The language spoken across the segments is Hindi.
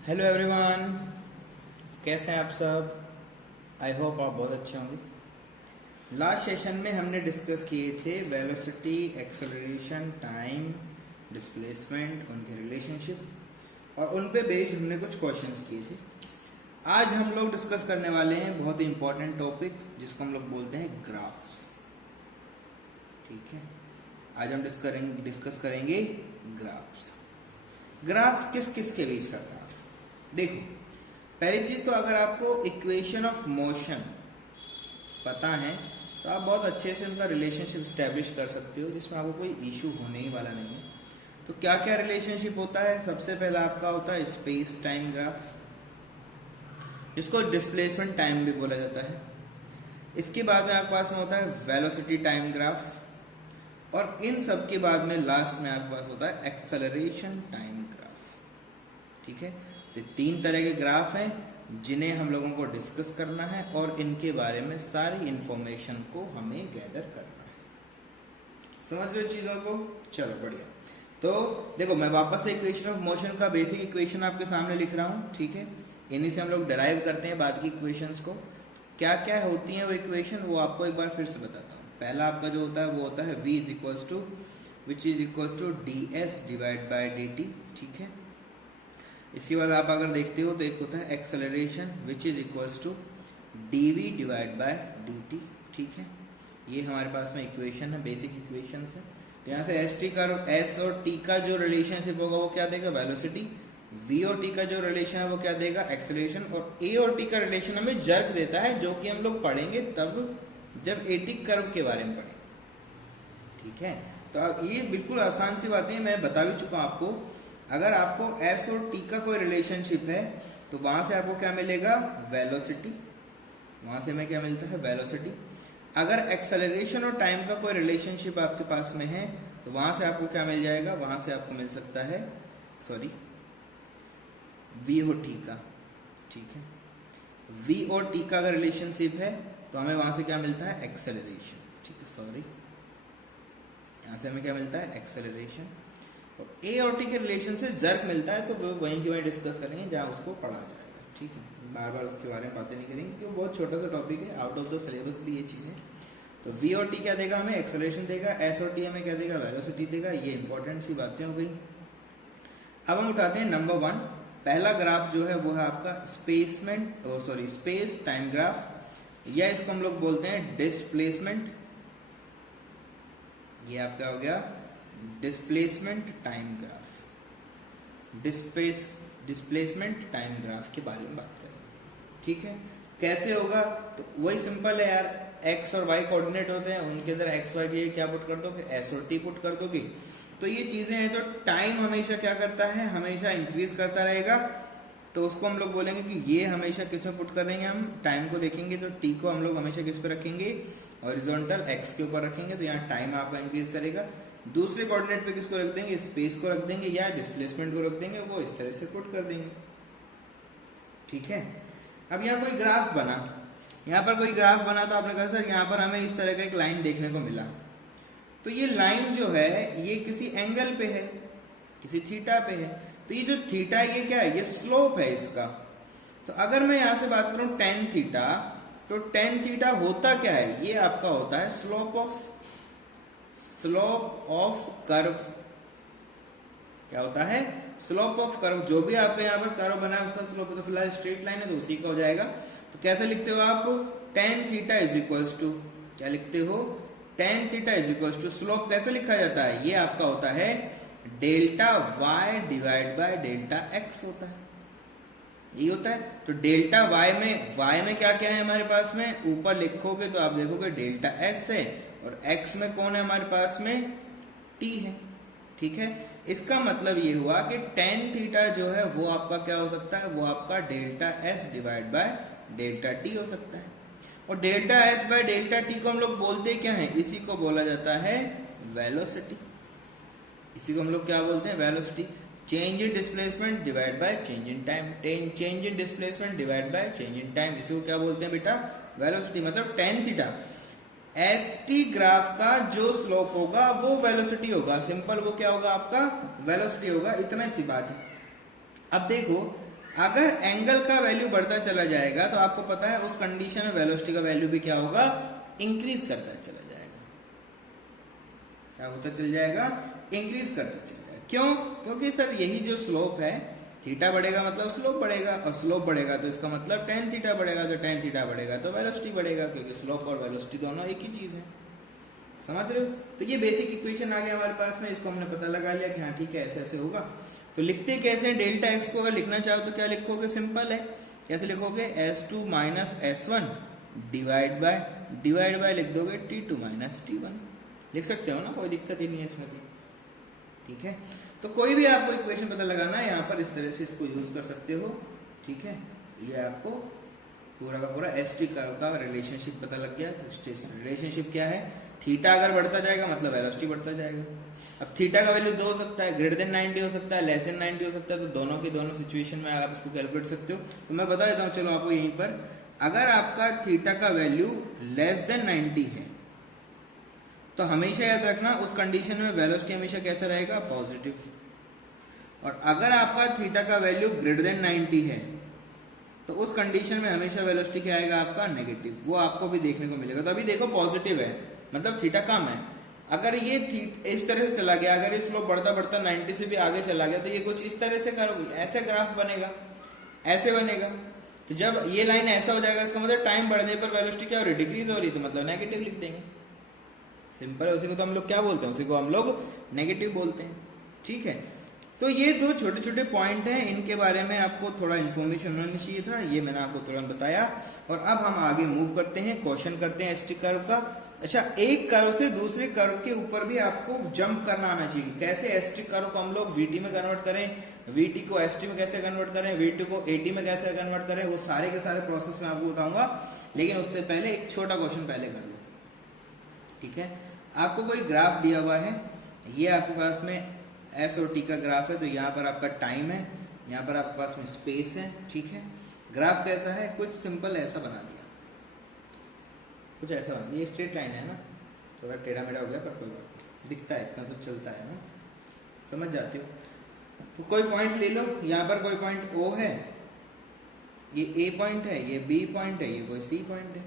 हेलो एवरीवन, कैसे हैं आप सब। आई होप आप बहुत अच्छे होंगे। लास्ट सेशन में हमने डिस्कस किए थे वेलोसिटी, एक्सेलरेशन, टाइम, डिस्प्लेसमेंट, उनके रिलेशनशिप और उन पे बेस्ड हमने कुछ क्वेश्चंस किए थे। आज हम लोग डिस्कस करने वाले हैं बहुत ही इंपॉर्टेंट टॉपिक जिसको हम लोग बोलते हैं ग्राफ्स। ठीक है, आज हम डिस्कस करेंगे ग्राफ्स। ग्राफ्स किस किस के बीच का ग्राफ। देखो, पहली चीज तो अगर आपको इक्वेशन ऑफ मोशन पता है तो आप बहुत अच्छे से उनका रिलेशनशिप स्टैब्लिश कर सकते हो, जिसमें आपको कोई इशू होने ही वाला नहीं है। तो क्या क्या रिलेशनशिप होता है? सबसे पहला आपका होता है स्पेस टाइम ग्राफ, जिसको डिस्प्लेसमेंट टाइम भी बोला जाता है। इसके बाद में आपके पास में होता है वेलोसिटी टाइम ग्राफ, और इन सब के बाद में लास्ट में आपके पास होता है एक्सेलरेशन टाइम ग्राफ। ठीक है, तो तीन तरह के ग्राफ हैं जिन्हें हम लोगों को डिस्कस करना है और इनके बारे में सारी इंफॉर्मेशन को हमें गैदर करना है। समझ लो चीजों को। चलो बढ़िया। तो देखो, मैं वापस से इक्वेशन ऑफ मोशन का बेसिक इक्वेशन आपके सामने लिख रहा हूँ। ठीक है, इन्हीं से हम लोग डिराइव करते हैं बाद की इक्वेशंस को। क्या क्या होती हैं वो इक्वेशन, वो आपको एक बार फिर से बताता हूँ। पहला आपका जो होता है वो होता है v is equals to D S divide by D T. ठीक है, इसके बाद आप अगर देखते हो तो एक होता है acceleration which is equals to D V divide by D T. ठीक है, ये हमारे पास में इक्वेशन है, बेसिक इक्वेशन है। तो यहाँ से एस और टी का जो रिलेशनशिप होगा वो क्या देगा? वेलोसिटी। वी और टी का जो रिलेशन है वो क्या देगा? एक्सेलरेशन। और ए और टी का रिलेशन हमें जर्क देता है, जो कि हम लोग पढ़ेंगे तब जब एटिक कर्व के बारे में पढ़ेंगे। ठीक है, तो ये बिल्कुल आसान सी बातें मैं बता भी चुका हूं आपको। अगर आपको एस और टी का कोई रिलेशनशिप है तो वहां से आपको क्या मिलेगा? वेलोसिटी। वहां से हमें क्या मिलता है? वेलोसिटी। अगर एक्सेलरेशन और टाइम का कोई रिलेशनशिप आपके पास में है तो वहां से आपको क्या मिल जाएगा? वहां से आपको मिल सकता है वी और टी का। ठीक है, वी और टी का अगर रिलेशनशिप है तो हमें वहां से क्या मिलता है? एक्सेलरेशन। ठीक है, यहां से हमें क्या मिलता है? एक्सेलरेशन। और ए और टी के रिलेशन से जर्क मिलता है, तो वो वहीं की वहीं डिस्कस करेंगे जहां उसको पढ़ा जाएगा। ठीक है, बार बार उसके बारे में बातें नहीं करेंगे क्योंकि बहुत छोटा सा टॉपिक है, आउट ऑफ द सिलेबस भी ये चीजें। तो वी और टी क्या देगा? हमें एक्सेलरेशन देगा। एस और टी हमें क्या देगा? वेलोसिटी देगा। ये इंपॉर्टेंट सी बातें हो गई। अब हम उठाते हैं नंबर 1। पहला ग्राफ जो है वो है आपका स्पेस टाइम ग्राफ, या इसको हम लोग बोलते हैं डिस्प्लेसमेंट। ये आपका हो गया displacement time graph. Displacement time graph के बारे में बात करेंगे। ठीक है, कैसे होगा? तो वही सिंपल है यार, एक्स और वाई कोऑर्डिनेट होते हैं, उनके अंदर एक्स वाई के क्या पुट कर दोगे? एस और टी पुट कर दोगे। तो ये चीजें हैं। तो टाइम हमेशा क्या करता है? हमेशा इंक्रीज करता रहेगा। तो उसको हम लोग बोलेंगे कि ये हमेशा किस में पुट कर देंगे? हम टाइम को देखेंगे तो टी को हम लोग हमेशा किस पे रखेंगे? हॉरिजॉन्टल एक्स के ऊपर रखेंगे। तो यहाँ टाइम आपका इंक्रीज करेगा। दूसरे कोऑर्डिनेट पे किसको रख देंगे? स्पेस को रख देंगे या डिस्प्लेसमेंट को रख देंगे, वो इस तरह से पुट कर देंगे। ठीक है, अब यहाँ कोई ग्राफ बना, यहाँ पर कोई ग्राफ बना तो आपने कहा सर यहाँ पर हमें इस तरह का एक लाइन देखने को मिला। तो ये लाइन जो है ये किसी एंगल पे है, किसी थीटा पे है। तो ये जो थीटा है ये क्या है? ये स्लोप है इसका। तो अगर मैं यहां से बात करूं टेन थीटा, तो टेन थीटा होता क्या है? ये आपका होता है स्लोप ऑफ कर्व। क्या होता है? Slope of curve. जो भी आपका यहाँ पर कर्व बना है उसका स्लोप है, तो फिलहाल स्ट्रेट लाइन है तो उसी का हो जाएगा। तो कैसे लिखते हो आप? Tan theta is equals to, क्या लिखते हो? Tan theta is equals to, slope कैसे लिखा जाता है? ये आपका होता है delta Y divide by delta X होता है। यही होता है। तो डेल्टा वाई में क्या क्या है हमारे पास में? ऊपर लिखोगे तो आप देखोगे डेल्टा एस है, और एक्स में कौन है हमारे पास में? टी है। ठीक है, इसका मतलब ये हुआ कि टेन थीटा जो है वो आपका क्या हो सकता है? वो आपका delta S divide by delta T हो सकता है। और delta S by delta T को हम लोग बोलते क्या है? इसी को बोला जाता है वेलोसिटी। इसी को हम लोग क्या बोलते हैं? Velocity. Change in displacement divide by change in time. Change in displacement divide by change in time, इसी को क्या बोलते हैं बेटा? वेलोसिटी। मतलब tan theta S T graph का जो स्लोप होगा वो वेलोसिटी होगा। सिंपल, वो क्या होगा? आपका वेलोसिटी होगा। इतना सी बात है। अब देखो, अगर एंगल का वैल्यू बढ़ता चला जाएगा तो आपको पता है उस कंडीशन में वेलोसिटी का वैल्यू भी क्या होगा, इंक्रीज करता चला जाएगा। क्या होता चल जाएगा, इंक्रीज करता चला जाएगा। क्यों? क्योंकि सर यही जो स्लोप है, थीटा बढ़ेगा मतलब स्लोप बढ़ेगा, और स्लोप बढ़ेगा तो इसका मतलब टेन थीटा बढ़ेगा, तो टेन थीटा बढ़ेगा तो वेलोसिटी बढ़ेगा, क्योंकि स्लोप और वेलोसिटी दोनों एक ही चीज है। समझ रहे हो? तो ये बेसिक इक्वेशन आ गया हमारे पास में, इसको हमने पता लगा लिया कि हाँ ठीक है ऐसे ऐसे होगा। तो लिखते कैसे, डेल्टा एक्स को अगर लिखना चाहो तो क्या लिखोगे, सिंपल है, कैसे लिखोगे, S2 minus S1 divide by लिख दोगे T2 माइनस T1, लिख सकते हो ना, कोई दिक्कत ही नहीं है इसमें तो। ठीक है, तो कोई भी आपको इक्वेशन पता लगाना है यहाँ पर इस तरह से इसको यूज कर सकते हो। ठीक है, ये आपको पूरा का पूरा ST कर्व का रिलेशनशिप पता लग गया। तो रिलेशनशिप क्या है, थीटा अगर बढ़ता जाएगा मतलब वेलोसिटी बढ़ता जाएगा। अब थीटा का वैल्यू 2 हो सकता है, ग्रेटर देन 90 हो सकता है, लेस देन 90 हो सकता है, तो दोनों के दोनों सिचुएशन में आप इसको कैलकुलेट सकते हो। तो मैं बता देता हूँ चलो आपको यहीं पर, अगर आपका थीटा का वैल्यू लेस देन 90 है तो हमेशा याद रखना उस कंडीशन में वेलोसिटी हमेशा कैसा रहेगा, पॉजिटिव। और अगर आपका थीटा का वैल्यू ग्रेटर देन 90 है तो उस कंडीशन में हमेशा वेलोसिटी क्या आएगा आपका, नेगेटिव। वो आपको भी देखने को मिलेगा। तो अभी देखो पॉजिटिव है मतलब थीटा कम है, अगर ये इस तरह से चला गया, अगर ये स्लोप बढ़ता बढ़ता 90 से भी आगे चला गया तो ये कुछ इस तरह से करोगे, ऐसे ग्राफ बनेगा, ऐसे बनेगा। तो जब ये लाइन ऐसा हो जाएगा इसका मतलब टाइम बढ़ने पर वेलोसिटी क्या हो रही है, डिक्रीज हो रही है, तो मतलब नेगेटिव लिख देंगे। सिंपल है, उसी को तो हम लोग क्या बोलते हैं, उसी को हम लोग नेगेटिव बोलते हैं। ठीक है, तो ये दो छोटे छोटे पॉइंट हैं, इनके बारे में आपको थोड़ा इन्फॉर्मेशन होना चाहिए था, ये मैंने आपको तुरंत बताया। और अब हम आगे मूव करते हैं, क्वेश्चन करते हैं ST कर्व का। अच्छा, एक कर्व से दूसरे कर्व के ऊपर भी आपको जंप करना आना चाहिए। कैसे, ST कर्व को हम लोग VT में कन्वर्ट करें, VT को ST में कैसे कन्वर्ट करें, VT को AT में कैसे कन्वर्ट करें, वो सारे के सारे प्रोसेस में आपको बताऊंगा। लेकिन उससे पहले एक छोटा क्वेश्चन पहले कर लो। ठीक है, आपको कोई ग्राफ दिया हुआ है, ये आपके पास में S और T का ग्राफ है, तो यहाँ पर आपका टाइम है, यहाँ पर आपके पास में स्पेस है। ठीक है, ग्राफ कैसा है, कुछ सिंपल ऐसा बना दिया, कुछ ऐसा बना दिया, स्ट्रेट लाइन है ना, थोड़ा टेढ़ा मेढ़ा हो गया पर कोई बात नहीं, दिखता है इतना तो चलता है ना, समझ जाते हो। तो कोई पॉइंट ले लो, यहाँ पर कोई पॉइंट O है, ये A पॉइंट है, ये B पॉइंट है, ये कोई C पॉइंट है।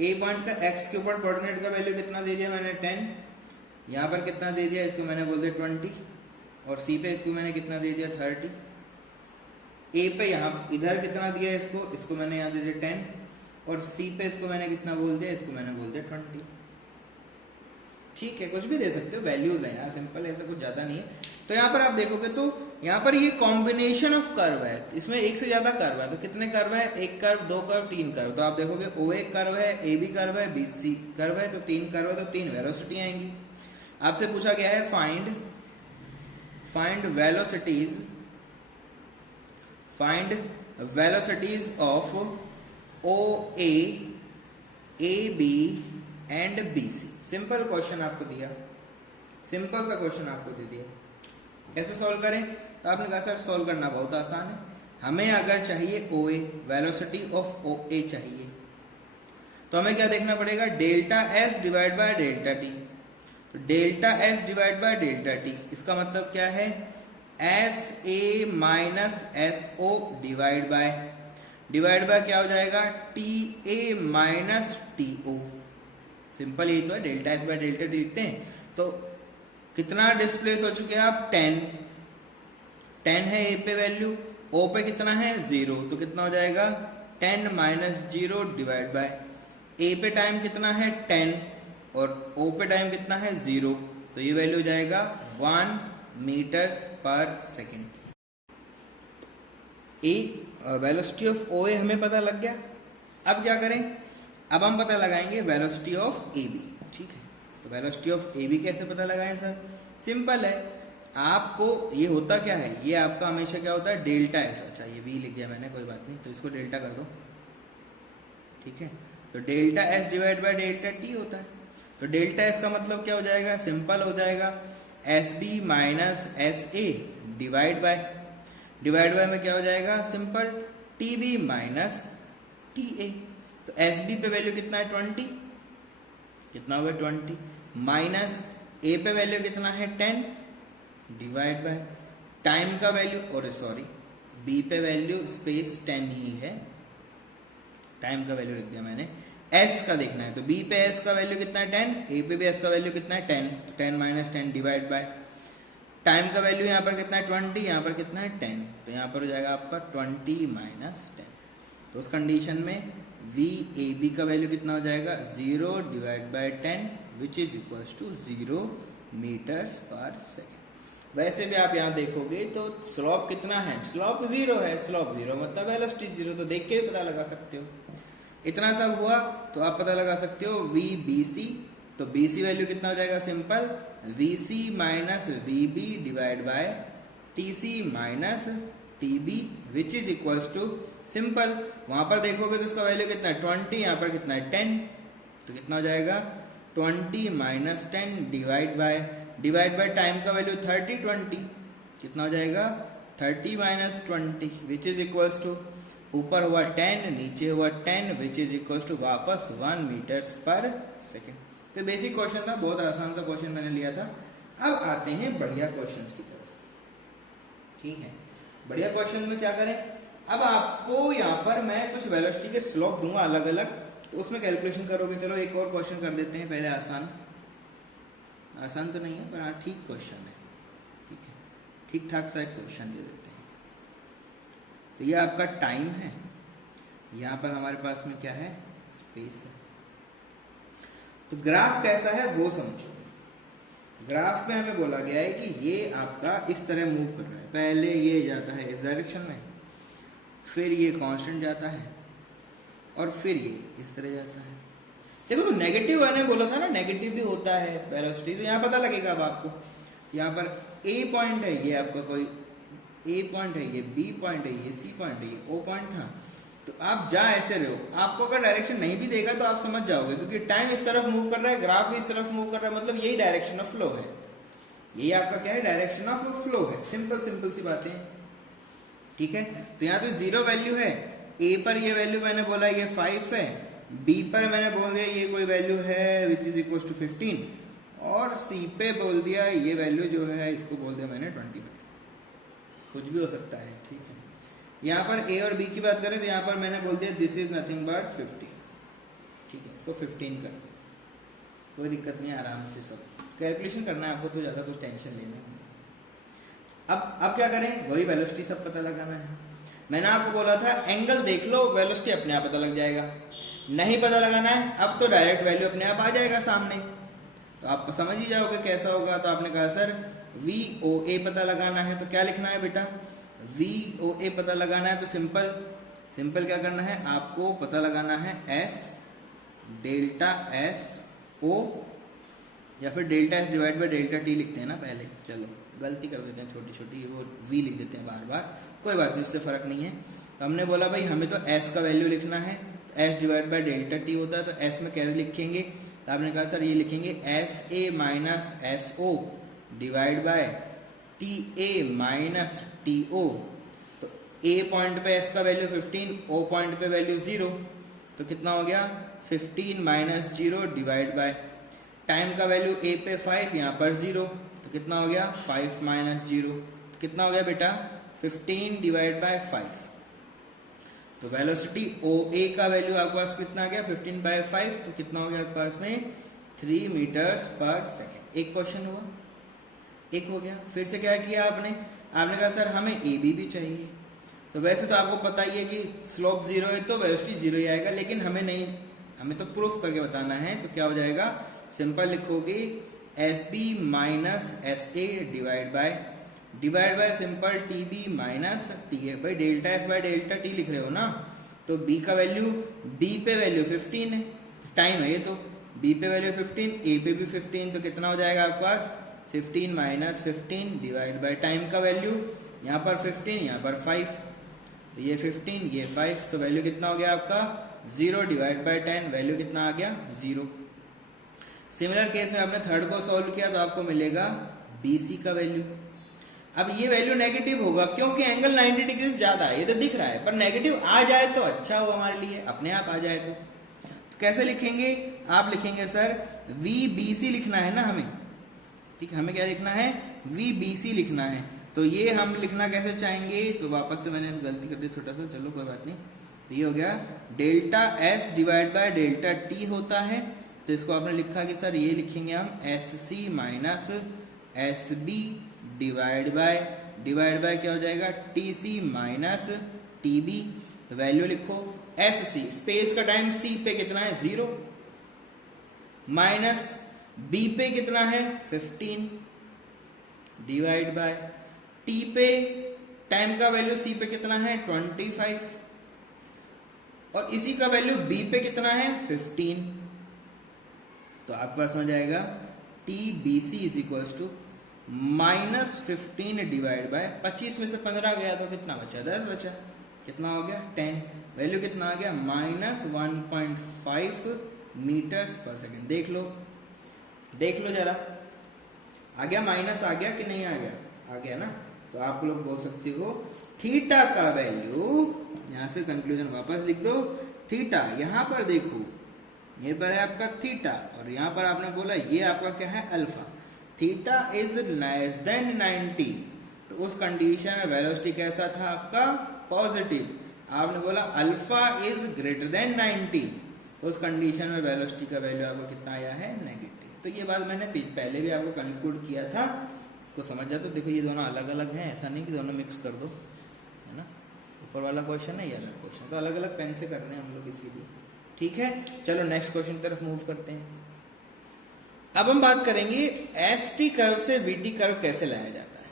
A पॉइंट का x के ऊपर कोऑर्डिनेट का वैल्यू कितना दे दिया मैंने, 10। यहाँ पर कितना दे दिया, इसको मैंने बोल दिया 20, और C पे इसको मैंने कितना दे दिया, 30। A पे यहाँ इधर कितना दिया इसको मैंने यहाँ दे दिया 10, और C पे इसको मैंने कितना बोल दिया, इसको मैंने बोल दिया 20। ठीक है, कुछ भी दे सकते हो, वैल्यूज है यार, सिंपल, ऐसा कुछ ज्यादा नहीं है। तो यहाँ पर आप देखोगे तो यहाँ पर ये कॉम्बिनेशन ऑफ कर्व है, इसमें एक से ज्यादा कर्व है। तो कितने कर्व है, एक कर्व, दो कर्व, तीन कर्व। तो आप देखोगे OA कर्व है, AB कर्व है, BC कर्व है, तो तीन कर्व है, तो तीन वेलोसिटी आएंगी। आपसे पूछा गया है find velocities of OA, AB and BC। Simple question आपको दिया, सिंपल सा क्वेश्चन आपको दे दिया, कैसे सॉल्व करें। तो आपने कहा सर सॉल्व करना बहुत आसान है, हमें अगर चाहिए OA, वेलोसिटी ऑफ OA चाहिए, तो हमें क्या देखना पड़ेगा, delta S divide by delta T। तो delta S divide by delta T, इसका मतलब क्या है, SA minus SO divide by क्या हो जाएगा, TA माइनस TO। सिंपल यही तो है, delta S by delta T लिखते हैं। तो कितना डिस्प्लेस हो चुके हैं आप, 10 है A पे वैल्यू, O पे कितना है 0, तो कितना हो जाएगा 10 माइनस 0 डिवाइड बाय A पे टाइम कितना है 10 और O पे टाइम कितना है 0, तो ये वैल्यू हो जाएगा 1 मीटर्स पर सेकेंड। वेलोसिटी ऑफ OA हमें पता लग गया। अब क्या करें, अब हम पता लगाएंगे वेलोसिटी ऑफ AB। ठीक है, तो वेलोसिटी ऑफ AB कैसे पता लगाएं सर, सिंपल है, आपको ये होता क्या है, ये आपका हमेशा क्या होता है, डेल्टा S। अच्छा ये V लिख दिया मैंने, कोई बात नहीं, तो इसको डेल्टा कर दो। ठीक है, तो delta S divide by delta T होता है। तो डेल्टा S का मतलब क्या हो जाएगा, सिंपल हो जाएगा, SB minus SA divide by में क्या हो जाएगा, सिंपल, TB माइनस TA। तो SB पे वैल्यू कितना है 20, कितना होगा 20, माइनस A पे वैल्यू कितना है 10 डिवाइड बाय टाइम का वैल्यू, और सॉरी बी पे वैल्यू स्पेस 10 ही है, टाइम का वैल्यू लिख दिया मैंने। एस का देखना है तो बी पे एस का वैल्यू कितना है 10, ए पे भी एस का वैल्यू कितना है 10, तो 10 माइनस 10 डिवाइड बाय टाइम का वैल्यू यहाँ पर कितना है 20, यहाँ पर कितना है 10, तो यहाँ पर हो जाएगा आपका 20 माइनस 10। तो उस कंडीशन में वी ए बी का वैल्यू कितना हो जाएगा 0 divide by 10 which is equals to 0 metres पर सेकेंड। वैसे भी आप यहाँ देखोगे तो स्लोप कितना है, स्लोप 0 है, स्लोप 0 मतलब वेलोसिटी 0, तो देख के भी पता लगा सकते हो। इतना सब हुआ तो आप पता लगा सकते हो वी बी सी, तो बी सी वैल्यू कितना हो जाएगा simple V C minus V B divide by T C minus T B which is equals to simple, वहां पर देखोगे तो उसका वैल्यू कितना है 20, यहाँ पर कितना है 10, तो कितना हो जाएगा 20 माइनस 10 डिवाइड बाय टाइम का वैल्यू 30 20, कितना हो जाएगा 30 minus 20 which is equals to ऊपर हुआ 10 नीचे हुआ 10 विच इज इक्वल्स टू वापस 1 मीटर्स पर सेकेंड। तो बेसिक क्वेश्चन था, बहुत आसान सा क्वेश्चन मैंने लिया था। अब आते हैं बढ़िया क्वेश्चंस की तरफ, ठीक है। बढ़िया क्वेश्चन में क्या करें, अब आपको यहाँ पर मैं कुछ वेलोसिटी के स्लोप दूंगा अलग अलग, तो उसमें कैलकुलेशन करोगे। चलो एक और क्वेश्चन कर देते हैं पहले, आसान तो नहीं है पर हाँ ठीक क्वेश्चन है, ठीक है, ठीक ठाक सा एक क्वेश्चन दे देते हैं। तो ये आपका टाइम है, यहाँ पर हमारे पास में क्या है स्पेस है। तो ग्राफ कैसा है वो समझो। ग्राफ में हमें बोला गया है कि ये आपका इस तरह मूव कर रहा है, पहले ये जाता है इस डायरेक्शन में, फिर ये कांस्टेंट जाता है और फिर ये इस तरह जाता है। देखो तो नेगेटिव मैंने बोला था ना, नेगेटिव भी होता है वेलोसिटी, तो यहाँ पता लगेगा अब आपको। यहाँ पर ए पॉइंट है, ये आपका कोई ए पॉइंट है, ये बी पॉइंट है, ये सी पॉइंट है, ये ओ पॉइंट था। तो आप जा ऐसे रहे हो, आपको अगर डायरेक्शन नहीं भी देगा तो आप समझ जाओगे, क्योंकि टाइम इस तरफ मूव कर रहा है, ग्राफ भी इस तरफ मूव कर रहा है, मतलब यही डायरेक्शन ऑफ फ्लो है। यही आपका क्या है डायरेक्शन ऑफ फ्लो है। सिंपल सी बातें, ठीक है। तो यहाँ तो 0 वैल्यू है, ए पर ये वैल्यू मैंने बोला ये 5 है, बी पर मैंने बोल दिया ये कोई वैल्यू है विच इज इक्वल टू 15, और सी पे बोल दिया ये वैल्यू जो है इसको बोल दिया मैंने 25, कुछ भी हो सकता है, ठीक है। यहाँ पर ए और बी की बात करें तो यहाँ पर मैंने बोल दिया दिस इज नथिंग बट 50, ठीक है, इसको 15 कर दो, कोई दिक्कत नहीं है, आराम से सब कैलकुलेशन करना है आपको, तो ज़्यादा कुछ टेंशन लेना है। अब क्या करें, वही वेलोसिटी सब पता लगाना है। मैंने आपको बोला था एंगल देख लो, वेलोसिटी अपने आप पता लग जाएगा। नहीं पता लगाना है अब तो डायरेक्ट वैल्यू अपने आप आ जाएगा सामने, तो आप समझ ही जाओगे कैसा होगा। तो आपने कहा सर वी ओ ए पता लगाना है, तो क्या लिखना है बेटा, वी ओ ए पता लगाना है, तो सिंपल क्या करना है, आपको पता लगाना है एस डेल्टा एस ओ, या फिर delta S divide by delta T लिखते हैं ना पहले, चलो गलती कर देते हैं छोटी छोटी, वो वी लिख देते हैं बार बार, कोई बात नहीं, उससे फर्क नहीं है। तो हमने बोला भाई हमें तो एस का वैल्यू लिखना है, S divide by delta T होता है, तो एस में क्या लिखेंगे, तो आपने कहा सर ये लिखेंगे S A minus S O divide by T A minus T O. तो ए पॉइंट पे एस का वैल्यू 15, ओ पॉइंट पे वैल्यू 0, तो कितना हो गया 15 माइनस 0 डिवाइड बाय टाइम का वैल्यू ए पे 5, यहाँ पर 0, तो कितना हो गया 5 माइनस 0, तो कितना हो गया बेटा 15 डिवाइड बाय 5। तो वेलोसिटी ओ ए का वैल्यू आपके पास कितना आ गया 15 बाय 5, तो कितना हो गया आपके पास में 3 मीटर्स पर सेकेंड। एक क्वेश्चन हुआ, एक हो गया। फिर से क्या किया आपने कहा सर हमें ए बी भी चाहिए। तो वैसे तो आपको पता ही है कि स्लोप 0 है तो वेलोसिटी 0 ही आएगा, लेकिन हमें नहीं, हमें तो प्रूफ करके बताना है। तो क्या हो जाएगा, सिंपल लिखोगे S B minus S A divide by simple T B minus T A, भाई delta S by delta T लिख रहे हो ना, तो बी का वैल्यू, बी पे वैल्यू 15 है, टाइम है ये, तो बी पे वैल्यू 15, ए पे भी 15, तो कितना हो जाएगा आपके पास 15 माइनस 15 डिवाइड बाय टाइम का वैल्यू, यहाँ पर 15 यहाँ पर 5, तो ये 15 ये 5, तो वैल्यू कितना हो गया आपका 0 डिवाइड बाय 10, वैल्यू कितना आ गया 0। सिमिलर केस में आपने थर्ड को सॉल्व किया तो आपको मिलेगा BC का वैल्यू। अब ये वैल्यू नेगेटिव होगा क्योंकि एंगल 90 डिग्री से ज्यादा है, ये तो दिख रहा है, पर नेगेटिव आ जाए तो अच्छा हो हमारे लिए, अपने आप आ जाए तो कैसे लिखेंगे, आप लिखेंगे सर VBC लिखना है ना हमें, ठीक है, हमें क्या लिखना है VBC लिखना है। तो ये हम लिखना कैसे चाहेंगे, तो वापस से मैंने गलती कर दी छोटा सा, चलो कोई बात नहीं। तो ये हो गया delta S divide by delta T होता है। तो इसको आपने लिखा कि सर ये लिखेंगे हम S C minus S B divide by क्या हो जाएगा, T C minus T B. तो वैल्यू लिखो एस सी, स्पेस का टाइम सी पे कितना है 0, माइनस बी पे कितना है 15, डिवाइड बाय टी पे टाइम का वैल्यू सी पे कितना है 25, और इसी का वैल्यू बी पे कितना है 15। तो आपके पास समझ आएगा T B C is equals to -15 divide by 25 में से 15 गया तो कितना बचा, 10 बचा, कितना हो गया 10, वैल्यू कितना आ गया -1.5 मीटर्स पर सेकेंड। देख लो जरा, आ गया माइनस, आ गया कि नहीं आ गया, आ गया ना। तो आप लोग बोल सकते हो थीटा का वैल्यू, यहां से कंक्लूजन वापस लिख दो, थीटा यहां पर देखो, ये पर है आपका थीटा, और यहां पर आपने बोला ये आपका क्या है alpha, theta is less then 90। तो उस कंडीशन में वेलोसिटी कैसा था आपका पॉजिटिव, आपने बोला अल्फा इज ग्रेटर देन 90, तो उस कंडीशन में वेलोसिटी का वैल्यू आपको कितना आया है नेगेटिव। तो ये बात मैंने पहले भी आपको कंक्लूड किया था, इसको समझ जाओ। तो देखो ये दोनों अलग अलग हैं, ऐसा नहीं कि दोनों मिक्स कर दो, है ना। ऊपर वाला क्वेश्चन है, ये अलग क्वेश्चन, तो अलग अलग पेन से कर रहे हैं हम लोग इसीलिए, ठीक है। चलो नेक्स्ट क्वेश्चन की तरफ मूव करते हैं। अब हम बात करेंगे एस टी कर्व से वी टी कर्व कैसे लाया जाता है,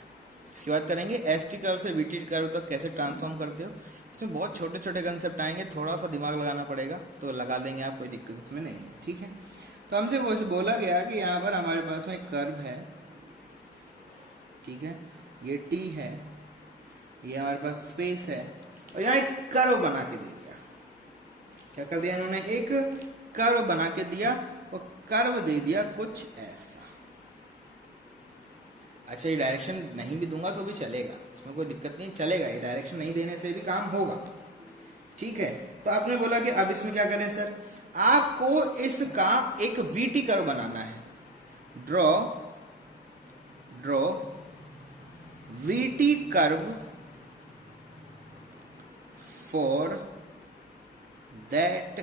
इसकी बात करेंगे। एस टी कर्व से वी टी कर्व तक कैसे ट्रांसफॉर्म करते हो, इसमें बहुत छोटे छोटे कंसेप्ट आएंगे, थोड़ा सा दिमाग लगाना पड़ेगा, तो लगा देंगे आप, कोई दिक्कत इसमें नहीं है, ठीक है। तो हमसे वैसे बोला गया कि यहाँ पर हमारे पास में एक कर्व है, ठीक है, ये टी है, ये हमारे पास स्पेस है, और यहाँ एक कर्व बना के दे दिया। क्या कर दिया इन्होंने, एक कर्व बना के दिया, और कर्व दे दिया कुछ ऐसा। अच्छा ये डायरेक्शन नहीं भी दूंगा तो भी चलेगा, इसमें कोई दिक्कत नहीं, चलेगा, ये डायरेक्शन नहीं देने से भी काम होगा, ठीक है। तो आपने बोला कि अब इसमें क्या करें सर, आपको इसका एक वीटी कर्व बनाना है, draw VT curve for that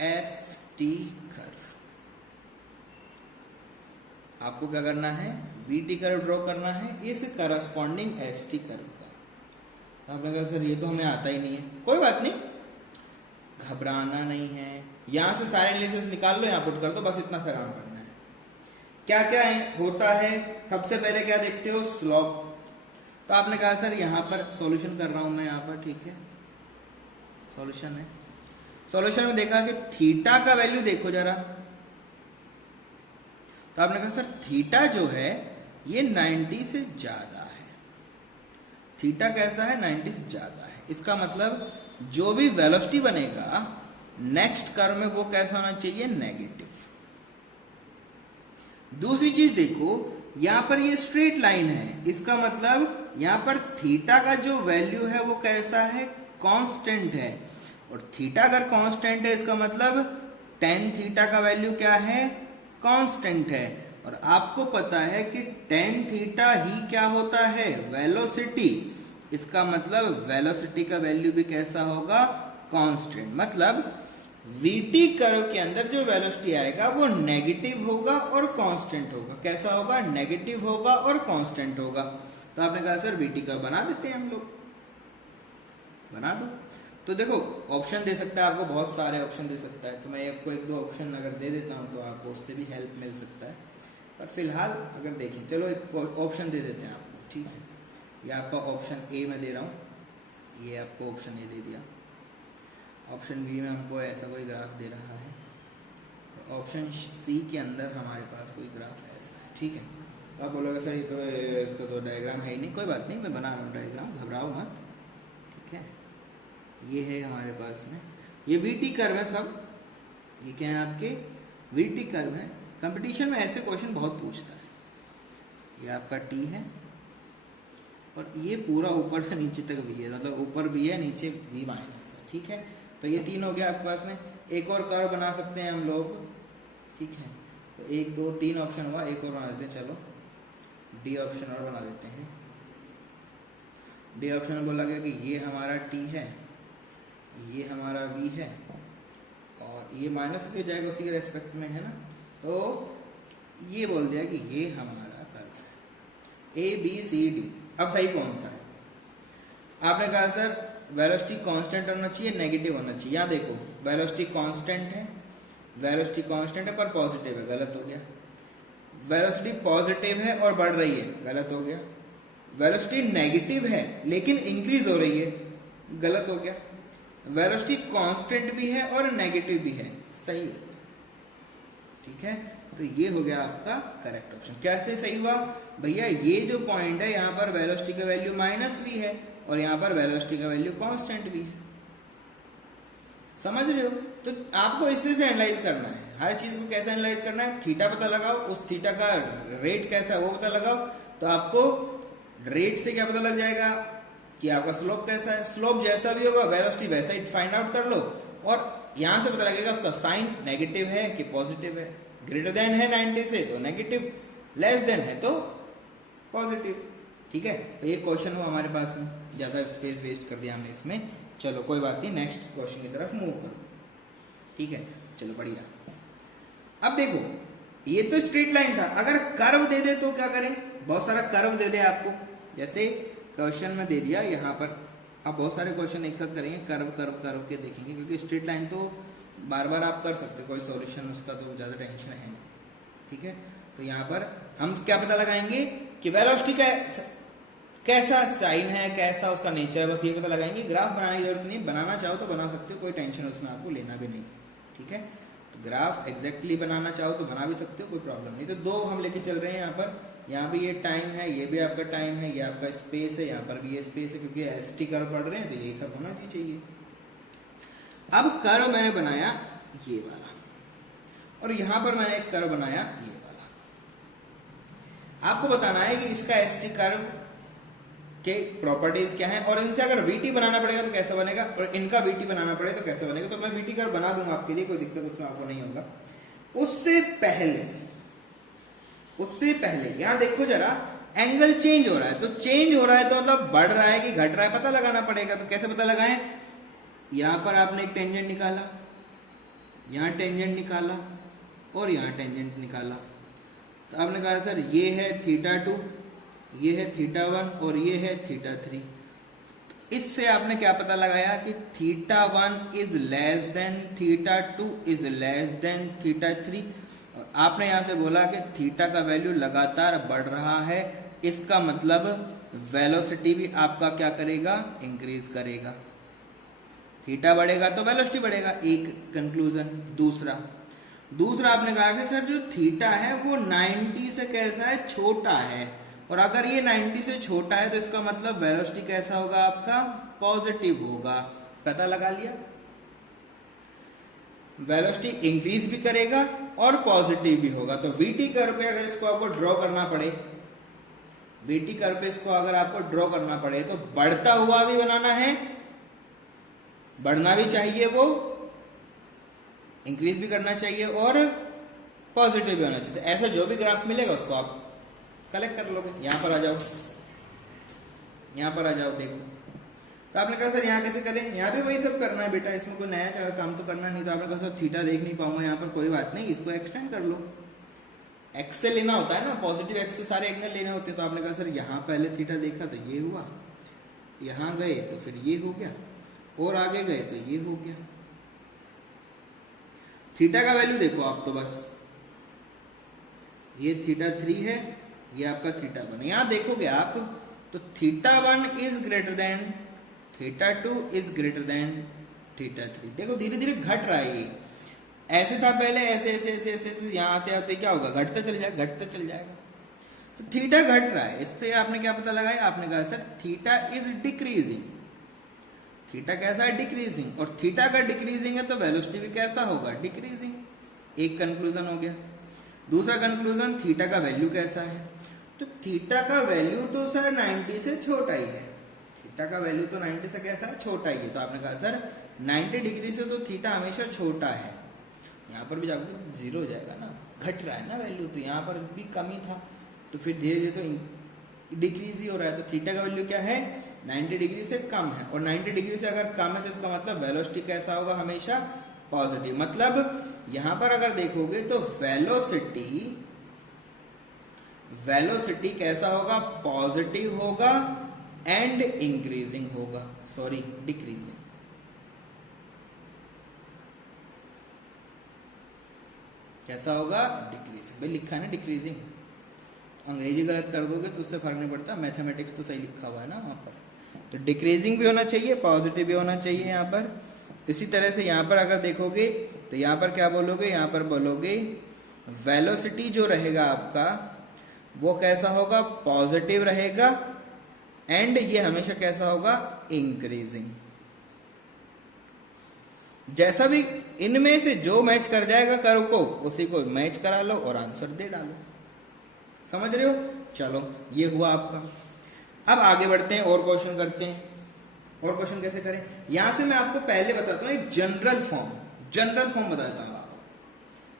S T curve. आपको क्या करना है, वीटी कर्व ड्रॉ करना है इस करस्पॉन्डिंग एस टी कर्व का। आपने कहा सर ये तो हमें आता ही नहीं है, कोई बात नहीं, घबराना नहीं है, यहां से सारे एनालिसिस निकाल लो, यहां पुट कर दो, बस इतना सा काम करना है। क्या क्या होता है, सबसे पहले क्या देखते हो, स्लोप। तो आपने कहा सर यहाँ पर सॉल्यूशन कर रहा हूं मैं, यहाँ पर ठीक है, सॉल्यूशन है। सॉल्यूशन में देखा कि थीटा का वैल्यू देखो जरा, तो आपने कहा सर थीटा जो है ये 90 से ज्यादा है, थीटा कैसा है 90 से ज्यादा है, इसका मतलब जो भी वेलोसिटी बनेगा नेक्स्ट कर्व में वो कैसा होना चाहिए, नेगेटिव। दूसरी चीज देखो, यहां पर ये स्ट्रेट लाइन है, इसका मतलब यहां पर थीटा का जो वैल्यू है वो कैसा है, कांस्टेंट है, और थीटा अगर कांस्टेंट है इसका मतलब tan थीटा का वैल्यू क्या है, कांस्टेंट है। और आपको पता है कि tan थीटा ही क्या होता है, वेलोसिटी, इसका मतलब वेलोसिटी का वैल्यू भी कैसा होगा, कांस्टेंट। मतलब वीटी कर्व के अंदर जो वेलोसिटी आएगा वो नेगेटिव होगा और कांस्टेंट होगा, कैसा होगा, नेगेटिव होगा और कांस्टेंट होगा। तो आपने कहा सर वीटी कर्व बना देते हैं हम लोग, बना दो। तो देखो ऑप्शन दे सकता है आपको, बहुत सारे ऑप्शन दे सकता है, तो मैं आपको एक दो ऑप्शन अगर दे देता हूं तो आपको उससे भी हेल्प मिल सकता है, पर फिलहाल अगर देखें, चलो एक ऑप्शन दे देते हैं आपको, ठीक है। ये आपका ऑप्शन ए में दे रहा हूं, ये आपको ऑप्शन ए दे दिया। ऑप्शन बी में हमको ऐसा कोई ग्राफ दे रहा है, ऑप्शन सी के अंदर हमारे पास कोई ग्राफ ऐसा है, ठीक है। तो आप बोलोगे सर ये तो इसका तो डायग्राम है ही नहीं, कोई बात नहीं, मैं बना रहा हूँ डायग्राम, घबराओ मत, ठीक है। ये है हमारे पास में, ये वीटी कर्व है सब, ये क्या है आपके वीटी कर्व है। कंपटीशन में ऐसे क्वेश्चन बहुत पूछता है। ये आपका टी है, और ये पूरा ऊपर से नीचे तक वी है, मतलब ऊपर वी है नीचे वी माइनस है, ठीक है। तो ये तीन हो गया आपके पास में। एक और कर्व बना सकते हैं हम लोग, ठीक है। तो एक दो तीन ऑप्शन हुआ, एक और बना देते हैं, चलो डी ऑप्शन और बना देते हैं। डी ऑप्शन में बोला गया कि ये हमारा टी है, ये हमारा वी है, और ये माइनस भी हो जाएगा उसी के रेस्पेक्ट में, है ना। तो ये बोल दिया कि ये हमारा कर्व है ए बी सी डी। अब सही कौन सा है? आपने कहा सर वेलोसिटी कांस्टेंट होना चाहिए, नेगेटिव होना चाहिए। यहाँ देखो वेलोसिटी कांस्टेंट है, वेलोसिटी कांस्टेंट है पर पॉजिटिव है, गलत हो गया। वेलोसिटी पॉजिटिव है और बढ़ रही है, गलत हो गया। वेलोसिटी नेगेटिव है लेकिन इंक्रीज हो रही है, गलत हो गया। वेलोसिटी कांस्टेंट भी है और नेगेटिव भी है, सही हो गया। ठीक है, तो ये हो गया आपका करेक्ट ऑप्शन। कैसे सही हुआ भैया? ये जो पॉइंट है यहाँ पर वेलोसिटी का वैल्यू माइनस भी है और यहाँ पर वेलोसिटी का वैल्यू कांस्टेंट भी है, समझ रहे हो। तो आपको इससे से एनालाइज करना है, हर चीज को कैसे एनालाइज करना है। थीटा पता लगाओ, उस थीटा का रेट कैसा है वो पता लगाओ, तो आपको रेट से क्या पता लग जाएगा कि आपका स्लोप कैसा है। स्लोप जैसा भी होगा वेलोसिटी वैसा ही फाइंड आउट कर लो, और यहां से पता लगेगा उसका साइन नेगेटिव है कि पॉजिटिव है। ग्रेटर देन है 90 से तो नेगेटिव, लेस देन है तो पॉजिटिव। ठीक है, तो ये क्वेश्चन हुआ हमारे पास में, ज्यादा स्पेस वेस्ट कर दिया हमने इसमें। चलो कोई बात नहीं, नेक्स्ट क्वेश्चन की तरफ मूव करो। ठीक है, चलो बढ़िया। अब देखो ये तो स्ट्रेट लाइन था, अगर कर्व दे दे तो क्या करें? बहुत सारा कर्व दे दे आपको, जैसे क्वेश्चन में दे दिया यहाँ पर। अब बहुत सारे क्वेश्चन एक साथ करेंगे, कर्व कर्व कर्व के देखेंगे, क्योंकि स्ट्रेट लाइन तो बार बार आप कर सकते हो, कोई सॉल्यूशन उसका तो ज्यादा टेंशन है नहीं। ठीक है, तो यहाँ पर हम क्या पता लगाएंगे कि वेलोसिटी का कैसा साइन है, कैसा उसका नेचर है, बस ये पता लगाएंगे। ग्राफ बनाने की जरूरत नहीं, बनाना चाहो तो बना सकते हो, कोई टेंशन उसमें आपको लेना भी नहीं। ठीक है, तो ग्राफ एग्जैक्टली बनाना चाहो तो बना भी सकते हो, कोई प्रॉब्लम नहीं। तो दो हम लेके चल रहे हैं यहाँ पर, यहाँ भी ये टाइम है, ये भी आपका टाइम है, ये आपका स्पेस है, यहाँ पर भी ये स्पेस है, क्योंकि एसटी कर्व पढ़ रहे हैं तो यही सब होना भी चाहिए। अब कर्व मैंने बनाया ये वाला, और यहाँ पर मैंने एक कर्व बनाया ये वाला। आपको बताना है कि इसका एसटी कर्व के प्रॉपर्टीज क्या है, और इनसे अगर वीटी बनाना पड़ेगा तो कैसे बनेगा, और इनका वीटी बनाना पड़ेगा तो कैसे बनेगा। तो मैं वीटी कर्व बना दूंगा आपके लिए, कोई दिक्कत उसमें आपको नहीं होगा। उससे पहले यहां देखो जरा, एंगल चेंज हो रहा है, तो चेंज हो रहा है तो मतलब बढ़ रहा है कि घट रहा है पता लगाना पड़ेगा। तो कैसे पता लगाएं? यहां पर आपने एक टेंजेंट निकाला, यहां टेंजेंट निकाला और यहां टेंजेंट निकाला। तो आपने कहा सर ये है θ2, ये है θ1 और ये है θ3। इससे आपने क्या पता लगाया कि θ1 is less than θ2 is less than θ3, और आपने यहां से बोला कि थीटा का वैल्यू लगातार बढ़ रहा है, इसका मतलब वेलोसिटी भी आपका क्या करेगा? इंक्रीज करेगा। थीटा बढ़ेगा तो वेलोसिटी बढ़ेगा, एक कंक्लूजन। दूसरा आपने कहा कि सर जो थीटा है वो 90 से कैसा है? छोटा है, और अगर ये 90 से छोटा है तो इसका मतलब वेलोसिटी कैसा होगा आपका? पॉजिटिव होगा। पता लगा लिया, वेलोसिटी इंक्रीज भी करेगा और पॉजिटिव भी होगा। तो वीटी कर्व पे अगर इसको आपको ड्रॉ करना पड़े, वीटी कर्व पे इसको अगर आपको ड्रॉ करना पड़े तो बढ़ता हुआ भी बनाना है, बढ़ना भी चाहिए, वो इंक्रीज भी करना चाहिए और पॉजिटिव भी होना चाहिए। तो ऐसा जो भी ग्राफ मिलेगा उसको आप कलेक्ट कर लोगे। यहां पर आ जाओ, यहां पर आ जाओ, देखो। तो आपने कहा सर यहाँ कैसे करें? यहाँ भी वही सब करना है बेटा, इसमें कोई नया काम तो करना नहीं। तो आपने कहा सर थीटा देख नहीं पाऊंगा यहाँ पर, कोई बात नहीं, इसको एक्सटेंड कर लो। एक्स से लेना होता है ना, पॉजिटिव एक्स से सारे एंगल लेने होते हैं। तो आपने कहा सर यहाँ पहले थीटा देखा तो ये हुआ, यहाँ गए तो फिर ये हो गया, और आगे गए तो ये हो गया। थीटा का वैल्यू देखो आप, तो बस ये θ3 है, ये आपका θ1। यहां देखोगे आप तो θ1 is greater than θ2 is greater than θ3। देखो धीरे धीरे घट रहा है, ये ऐसे था पहले, ऐसे ऐसे ऐसे ऐसे, ऐसे यहाँ आते आते क्या होगा? घटता चल जाएगा, घटता चल जाएगा। तो थीटा घट रहा है, इससे आपने क्या पता लगाया? आपने कहा sir theta is decreasing. Theta कैसा है? डिक्रीजिंग। और थीटा का डिक्रीजिंग है तो वेलोसिटी भी कैसा होगा? डिक्रीजिंग। एक कंक्लूजन हो गया। दूसरा कंक्लूजन, थीटा का वैल्यू कैसा है? तो थीटा का वैल्यू तो सर 90 से छोटा ही है। थीटा का वैल्यू तो 90 से कैसा है? छोटा ही है। तो आपने कहा सर 90 डिग्री से तो थीटा हमेशा छोटा है। यहाँ पर भी जाकर 0 हो जाएगा ना, घट रहा है ना वैल्यू, तो यहाँ पर भी कम ही था, तो फिर धीरे धीरे तो डिक्रीज ही हो रहा है। तो थीटा का वैल्यू क्या है? 90 डिग्री से कम है, और 90 डिग्री से अगर कम है तो इसका मतलब वेलोसिटी कैसा होगा, हमेशा पॉजिटिव। मतलब यहां पर अगर देखोगे तो वेलोसिटी कैसा होगा, पॉजिटिव होगा एंड इंक्रीजिंग होगा, सॉरी डिक्रीजिंग। कैसा होगा, डिक्रीजिंग। भाई लिखा है ना डिक्रीजिंग, अंग्रेजी गलत कर दोगे तो उससे फर्क नहीं पड़ता, मैथमेटिक्स तो सही लिखा हुआ है ना वहां पर। तो डिक्रीजिंग भी होना चाहिए, पॉजिटिव भी होना चाहिए यहाँ पर। इसी तरह से यहाँ पर अगर देखोगे तो यहाँ पर क्या बोलोगे, यहाँ पर बोलोगे वेलोसिटी जो रहेगा आपका वो कैसा होगा, पॉजिटिव रहेगा एंड ये हमेशा कैसा होगा, इंक्रीजिंग। जैसा भी इनमें से जो मैच कर जाएगा कर्व को, उसी को मैच करा लो और आंसर दे डालो। समझ रहे हो? चलो ये हुआ आपका। अब आगे बढ़ते हैं और क्वेश्चन करते हैं। और क्वेश्चन कैसे करें, यहां से मैं आपको पहले बताता हूं एक जनरल फॉर्म बताता हूं आपको,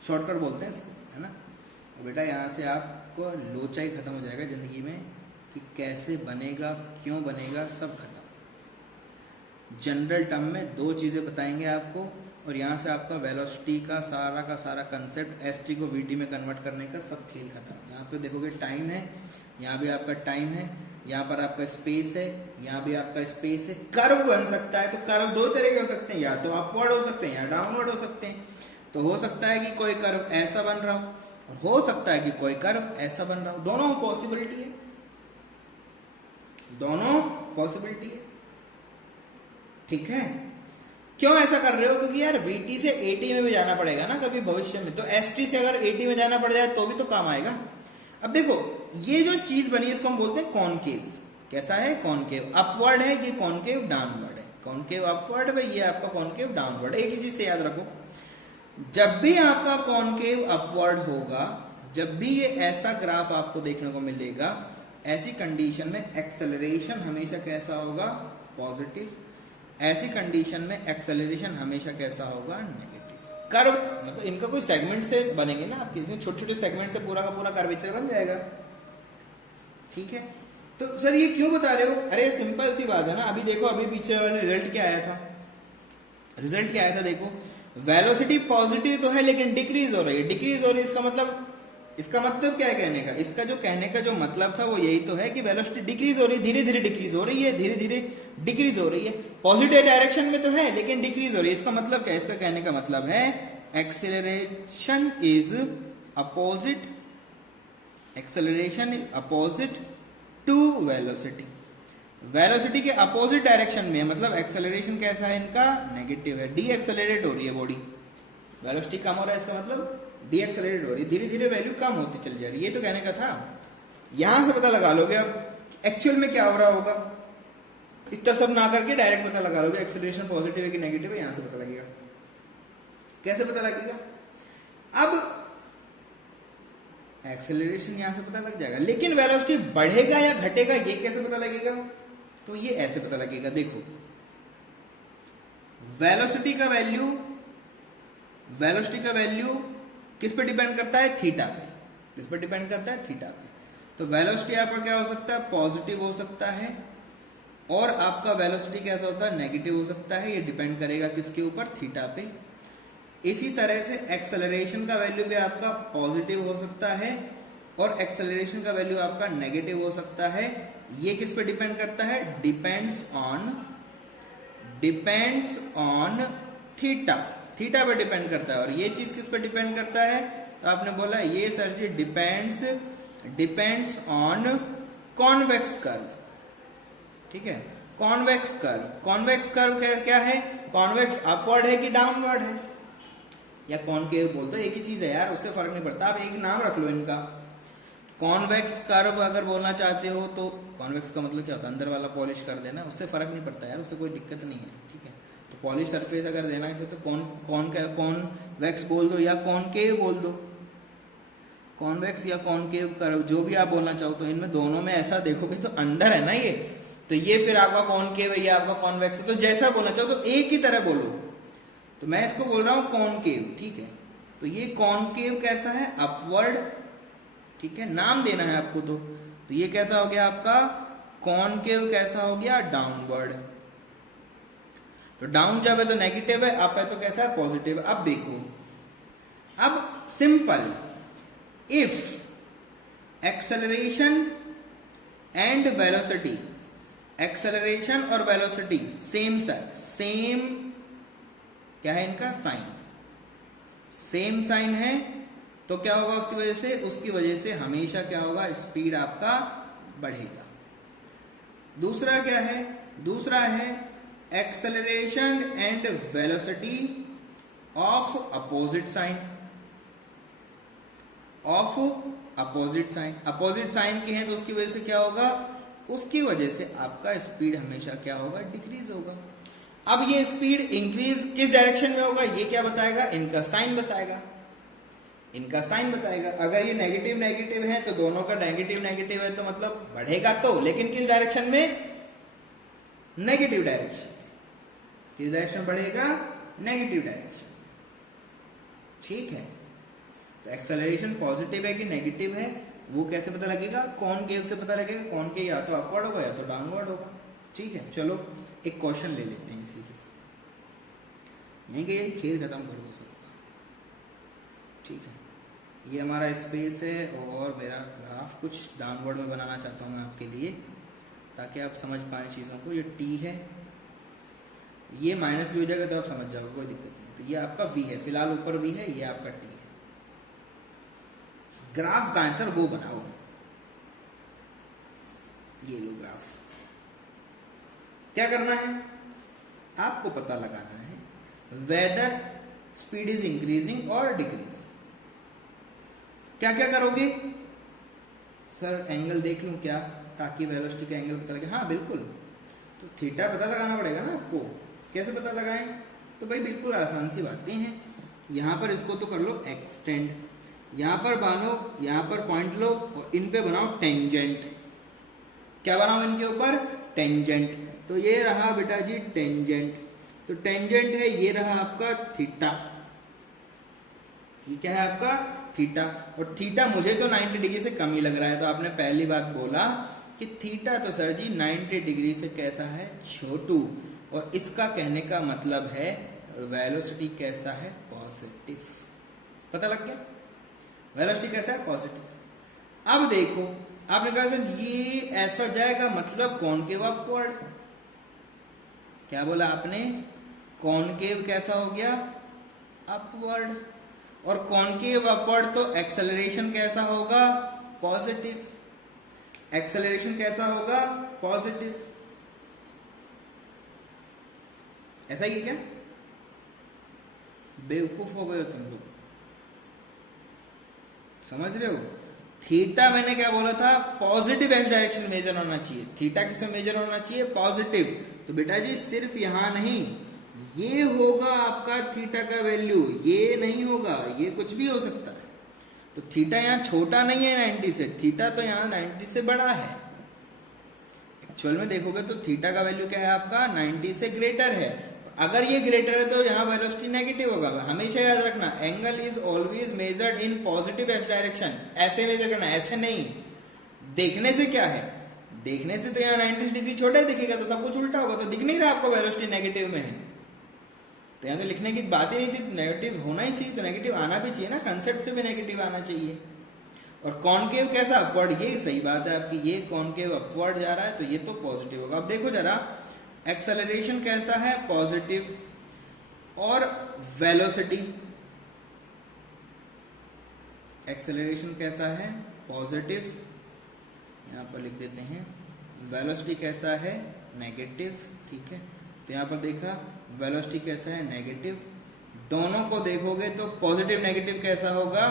शॉर्टकट बोलते हैं इसको, है ना। और बेटा यहां से आपको लोचा ही खत्म हो जाएगा जिंदगी में कि कैसे बनेगा, क्यों बनेगा, सब खत्म। जनरल टर्म में दो चीजें बताएंगे आपको, और यहां से आपका वेलोसिटी का सारा कंसेप्ट एसटी को वीटी में कन्वर्ट करने का सब खेल खत्म। यहाँ पे देखोगे टाइम है, यहाँ भी आपका टाइम है, यहाँ पर आपका स्पेस है, यहाँ भी आपका स्पेस है। कर्व बन सकता है, तो कर्व दो तरह के हो सकते हैं, या तो अपवर्ड हो सकते हैं या डाउनवर्ड हो सकते हैं। तो हो सकता है कि कोई कर्व ऐसा बन रहा हो, और हो सकता है कि कोई कर्व ऐसा बन रहा हो। दोनों पॉसिबिलिटी है, दोनों पॉसिबिलिटी है, ठीक है। क्यों ऐसा कर रहे हो, क्योंकि यार वीटी से एटी में भी जाना पड़ेगा ना कभी भविष्य में, तो एसटी से अगर एटी में जाना पड़ जाए तो भी तो काम आएगा। अब देखो ये जो चीज बनी है इसको हम बोलते हैं कॉनकेव। कैसा है, कॉनकेव। अपवर्ड है, ये कॉनकेव डाउनवर्ड है। कॉनकेव अपवर्ड है, ये आपका कॉनकेव डाउनवर्ड है। एक ही चीज से याद रखो, जब भी आपका कॉनकेव अपवर्ड होगा, जब भी ये ऐसा ग्राफ आपको देखने को मिलेगा, ऐसी कंडीशन में एक्सेलरेशन हमेशा कैसा होगा, पॉजिटिव। ऐसी कंडीशन में एक्सेलरेशन हमेशा कैसा होगा, नेगेटिव। कर्व मतलब इनका कोई सेगमेंट से बनेंगे ना आपके, छोटे छोटे सेगमेंट से पूरा का पूरा कर्वेचर बन जाएगा, ठीक है। तो सर ये क्यों बता रहे हो, अरे सिंपल सी बात है ना। अभी देखो, अभी पीछे वाले रिजल्ट क्या आया था, रिजल्ट क्या आया था देखो, वेलोसिटी पॉजिटिव तो है लेकिन डिक्रीज हो रही है। डिक्रीज हो रही है इसका मतलब क्या है कहने का, इसका जो कहने का जो मतलब था वो यही तो है कि वेलोसिटी डिक्रीज हो रही है, धीरे धीरे डिक्रीज हो रही है, धीरे धीरे डिक्रीज हो रही है। पॉजिटिव डायरेक्शन में तो है लेकिन डिक्रीज हो रही है। इसका मतलब क्या है, इसका कहने का मतलब है acceleration is opposite, acceleration is opposite to velocity. Velocity के अपोजिट डायरेक्शन में, मतलब एक्सेलरेशन कैसा है इनका, नेगेटिव है, डी एक्सेलरेट हो रही है बॉडी। वेलोसिटी कम हो रहा है, इसका मतलब डी एक्सेलरेट हो रही है, धीरे धीरे वैल्यू कम होती चली जा रही है। ये तो कहने का था। यहां से पता लगा लोगे अब एक्चुअल में क्या हो रहा होगा, इतना सब ना करके डायरेक्ट पता लगा लोगे एक्सेलरेशन पॉजिटिव है कि नेगेटिव है। यहां से पता लगेगा, कैसे पता लगेगा, अब एक्सेलरेशन यहां से पता लग जाएगा, लेकिन वेलोसिटी बढ़ेगा या घटेगा ये कैसे पता लगेगा, तो ये ऐसे पता लगेगा। देखो वेलोसिटी का वैल्यू किस पे डिपेंड करता है, थीटा पे। किस पे डिपेंड करता है, थीटा पे। तो वेलोसिटी आपका क्या हो सकता है, पॉजिटिव हो सकता है, और आपका वेलोसिटी कैसा होता है, नेगेटिव हो सकता है। ये डिपेंड करेगा किसके ऊपर, थीटा पे। इसी तरह से एक्सेलरेशन का वैल्यू भी आपका पॉजिटिव हो सकता है और एक्सेलरेशन का वैल्यू आपका नेगेटिव हो सकता है। ये किस पे डिपेंड करता है, डिपेंड्स ऑन थीटा। थीटा पे डिपेंड करता है। और ये चीज किस पे डिपेंड करता है, तो आपने बोला ये sir ji depends on convex curve, ठीक है। कॉन्वेक्स कर्व क्या है, कॉन्वेक्स अपवर्ड है कि डाउनवर्ड है, या कॉनकेव बोलते हो, एक ही चीज है यार, उससे फर्क नहीं पड़ता। आप एक नाम रख लो इनका। कॉन्वेक्स कर्व अगर बोलना चाहते हो तो कॉन्वेक्स का मतलब क्या होता है, अंदर वाला पॉलिश कर देना, उससे फर्क नहीं पड़ता यार, उससे कोई दिक्कत नहीं है, ठीक है। तो पॉलिश सरफेस अगर देना है तो कॉन्वेक्स बोल दो या कॉनकेव बोल दो। कॉन्वेक्स या कॉनकेव कर्व जो भी आप बोलना चाहो, तो इनमें दोनों में ऐसा देखोगे तो अंदर है ना ये, तो ये फिर आपका कॉनकेव है, ये आपका कॉन्वेक्स है। तो जैसा बोलना चाहो तो एक ही तरह बोलो। तो मैं इसको बोल रहा हूं कॉनकेव, ठीक है। तो ये कॉनकेव कैसा है, अपवर्ड, ठीक है, नाम देना है आपको। तो ये कैसा हो गया आपका कॉनकेव कैसा हो गया, डाउनवर्ड। तो डाउन जब है तो नेगेटिव है, अप है तो कैसा है, पॉजिटिव है। अब देखो, अब simple, if acceleration and velocity, acceleration और वेलोसिटी सेम क्या है इनका, साइन, सेम साइन है, तो क्या होगा उसकी वजह से हमेशा क्या होगा, स्पीड आपका बढ़ेगा। दूसरा क्या है, दूसरा है acceleration and velocity of opposite sign, of opposite sign, opposite sign के हैं तो उसकी वजह से क्या होगा, उसकी वजह से आपका स्पीड हमेशा क्या होगा, डिक्रीज होगा। अब ये स्पीड इंक्रीज किस डायरेक्शन में होगा, ये क्या बताएगा, इनका साइन बताएगा, इनका साइन बताएगा। अगर ये नेगेटिव नेगेटिव है तो दोनों का नेगेटिव नेगेटिव है तो मतलब बढ़ेगा तो, लेकिन किस डायरेक्शन में, नेगेटिव डायरेक्शन। किस डायरेक्शन बढ़ेगा, नेगेटिव डायरेक्शन। ठीक है, तो एक्सेलरेशन पॉजिटिव है कि नेगेटिव है वो कैसे पता लगेगा, कॉनकेव से पता लगेगा। कॉनकेव या तो अपवर्ड होगा या तो डाउनवर्ड होगा। ठीक है, चलो एक क्वेश्चन ले लेते हैं इसी पे, नहीं कि यही खेल खत्म कर दो सबका। ठीक है, ये हमारा स्पेस है और मेरा ग्राफ कुछ डाउनवर्ड में बनाना चाहता हूँ मैं आपके लिए, ताकि आप समझ पाए चीज़ों को। ये टी है, ये माइनस भी हो जाएगा तो आप समझ जाओगे, कोई दिक्कत नहीं। तो ये आपका वी है, फिलहाल ऊपर वी है, ये आपका टी है। ग्राफ का आंसर वो बनाओ, ये लो ग्राफ। क्या करना है, आपको पता लगाना है वेदर स्पीड इज इंक्रीजिंग और डिक्रीजिंग। क्या क्या करोगे, सर एंगल देख लूं क्या, ताकि वेलोसिटी का एंगल पता लगे। हाँ बिल्कुल, तो थीटा पता लगाना पड़ेगा ना आपको। कैसे पता लगाएं, तो भाई बिल्कुल आसान सी बातें हैं। यहाँ पर इसको तो कर लो एक्सटेंड, यहाँ पर बानो, यहाँ पर पॉइंट लो और इन पे बनाओ टेंजेंट। क्या बनाओ इनके ऊपर, टेंजेंट। तो ये रहा बेटा जी टेंजेंट, तो टेंजेंट है, ये रहा आपका थीटा, ये क्या है आपका थीटा। और थीटा मुझे तो 90 डिग्री से कम ही लग रहा है, तो आपने पहली बात बोला कि थीटा तो सर जी 90 डिग्री से कैसा है, छोटू। और इसका कहने का मतलब है वेलोसिटी कैसा है, पॉजिटिव। पता लग गया, वेलोसिटी कैसा है, पॉजिटिव। अब देखो, आपने कहा सर ये ऐसा जाएगा मतलब कॉनकेव अपवर्ड। क्या बोला आपने, कॉनकेव कैसा हो गया, अपवर्ड। और कॉनकेव अपवर्ड तो एक्सेलरेशन कैसा होगा, पॉजिटिव। एक्सेलरेशन कैसा होगा, पॉजिटिव। ऐसा ही है क्या, बेवकूफ हो गए हो तुम लोग, समझ रहे हो। थीटा मैंने क्या बोला था, पॉजिटिव एक्स डायरेक्शन मेजर होना चाहिए। थीटा किसमें मेजर होना चाहिए, पॉजिटिव। तो बेटा जी सिर्फ यहां नहीं, ये होगा आपका थीटा का वैल्यू, ये नहीं होगा, ये कुछ भी हो सकता है। तो थीटा यहाँ छोटा नहीं है 90 से, थीटा तो यहाँ 90 से बड़ा है। एक्चुअल में देखोगे तो थीटा का वैल्यू क्या है आपका, 90 से ग्रेटर है। अगर ये ग्रेटर है तो यहाँ वेलोसिटी नेगेटिव होगा। हमेशा याद रखना, angle is always measured in positive x direction. ऐसे मेजर करना, ऐसे नहीं। देखने से क्या है, देखने से तो यहाँ 90 डिग्री छोटा दिखेगा, तो सब कुछ उल्टा होगा, तो दिख नहीं रहा आपको वेलोसिटी नेगेटिव में है। तो यहाँ तो लिखने की बात ही नहीं थी, नेगेटिव होना ही चाहिए, तो नेगेटिव आना भी चाहिए ना, कंसेप्ट से भी नेगेटिव आना चाहिए। और कॉनकेव कैसा, अपवर्ड। ये सही बात है आपकी, ये कॉनकेव अपवर्ड जा रहा है तो ये तो पॉजिटिव होगा। अब देखो जरा, एक्सेलरेशन कैसा है, पॉजिटिव। और वेलोसिटी, एक्सेलरेशन कैसा है, पॉजिटिव, यहां पर लिख देते हैं। वेलोसिटी कैसा है, नेगेटिव। ठीक है, तो यहां पर देखा वेलोसिटी कैसा है, नेगेटिव। दोनों को देखोगे तो पॉजिटिव नेगेटिव कैसा होगा,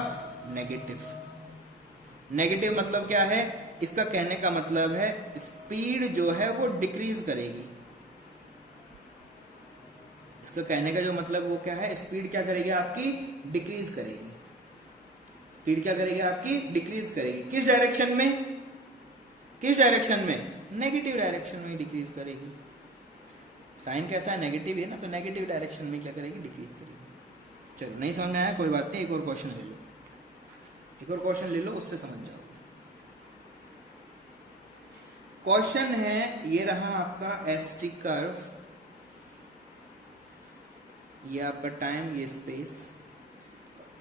नेगेटिव। नेगेटिव मतलब क्या है, इसका कहने का मतलब है स्पीड जो है वो डिक्रीज करेगी। इसका कहने का जो मतलब वो क्या है, स्पीड क्या करेगी आपकी, डिक्रीज करेगी। स्पीड क्या करेगी आपकी, डिक्रीज करेगी। किस डायरेक्शन में, किस डायरेक्शन में, नेगेटिव डायरेक्शन में डिक्रीज करेगी। साइन कैसा है, नेगेटिव है ना, तो नेगेटिव डायरेक्शन में क्या करेगी, डिक्रीज करेगी। चलो नहीं समझ में आया, कोई बात नहीं, एक और क्वेश्चन ले लो, एक और क्वेश्चन ले लो, उससे समझ जाओगे। क्वेश्चन है, ये रहा आपका एसटी कर्व, ये आपका टाइम, ये स्पेस,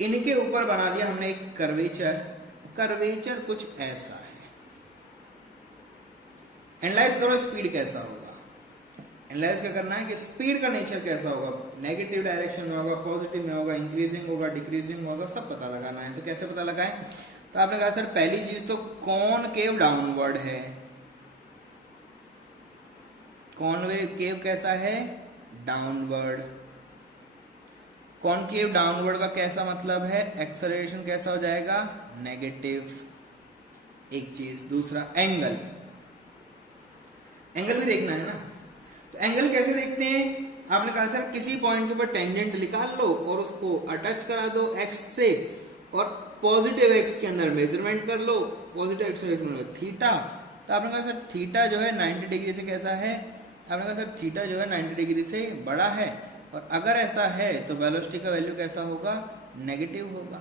इनके ऊपर बना दिया हमने एक कर्वेचर। कर्वेचर कुछ ऐसा है। एनालाइज करो स्पीड कैसा होगा। एनालाइज क्या करना है कि स्पीड का नेचर कैसा होगा, नेगेटिव डायरेक्शन में होगा, पॉजिटिव में होगा, इंक्रीजिंग होगा, डिक्रीजिंग होगा, सब पता लगाना है। तो कैसे पता लगाएं? तो आपने कहा सर पहली चीज तो कॉनकेव डाउनवर्ड है। कॉनकेव कैसा है? डाउनवर्ड। कॉनकेव डाउनवर्ड का कैसा मतलब है? एक्सेलरेशन कैसा हो जाएगा? नेगेटिव। एक चीज। दूसरा एंगल, एंगल भी देखना है ना। तो एंगल कैसे देखते हैं? आपने कहा सर किसी पॉइंट के ऊपर टेंजेंट निकाल लो और उसको अटैच करा दो एक्स से, और पॉजिटिव एक्स के अंदर मेजरमेंट कर लो, पॉजिटिव एक्स में थीटा। तो आपने कहा सर थीटा जो है 90 डिग्री से कैसा है? आपने कहा सर थीटा जो है 90 डिग्री से बड़ा है, और अगर ऐसा है तो वेलोसिटी का वैल्यू कैसा होगा? नेगेटिव होगा।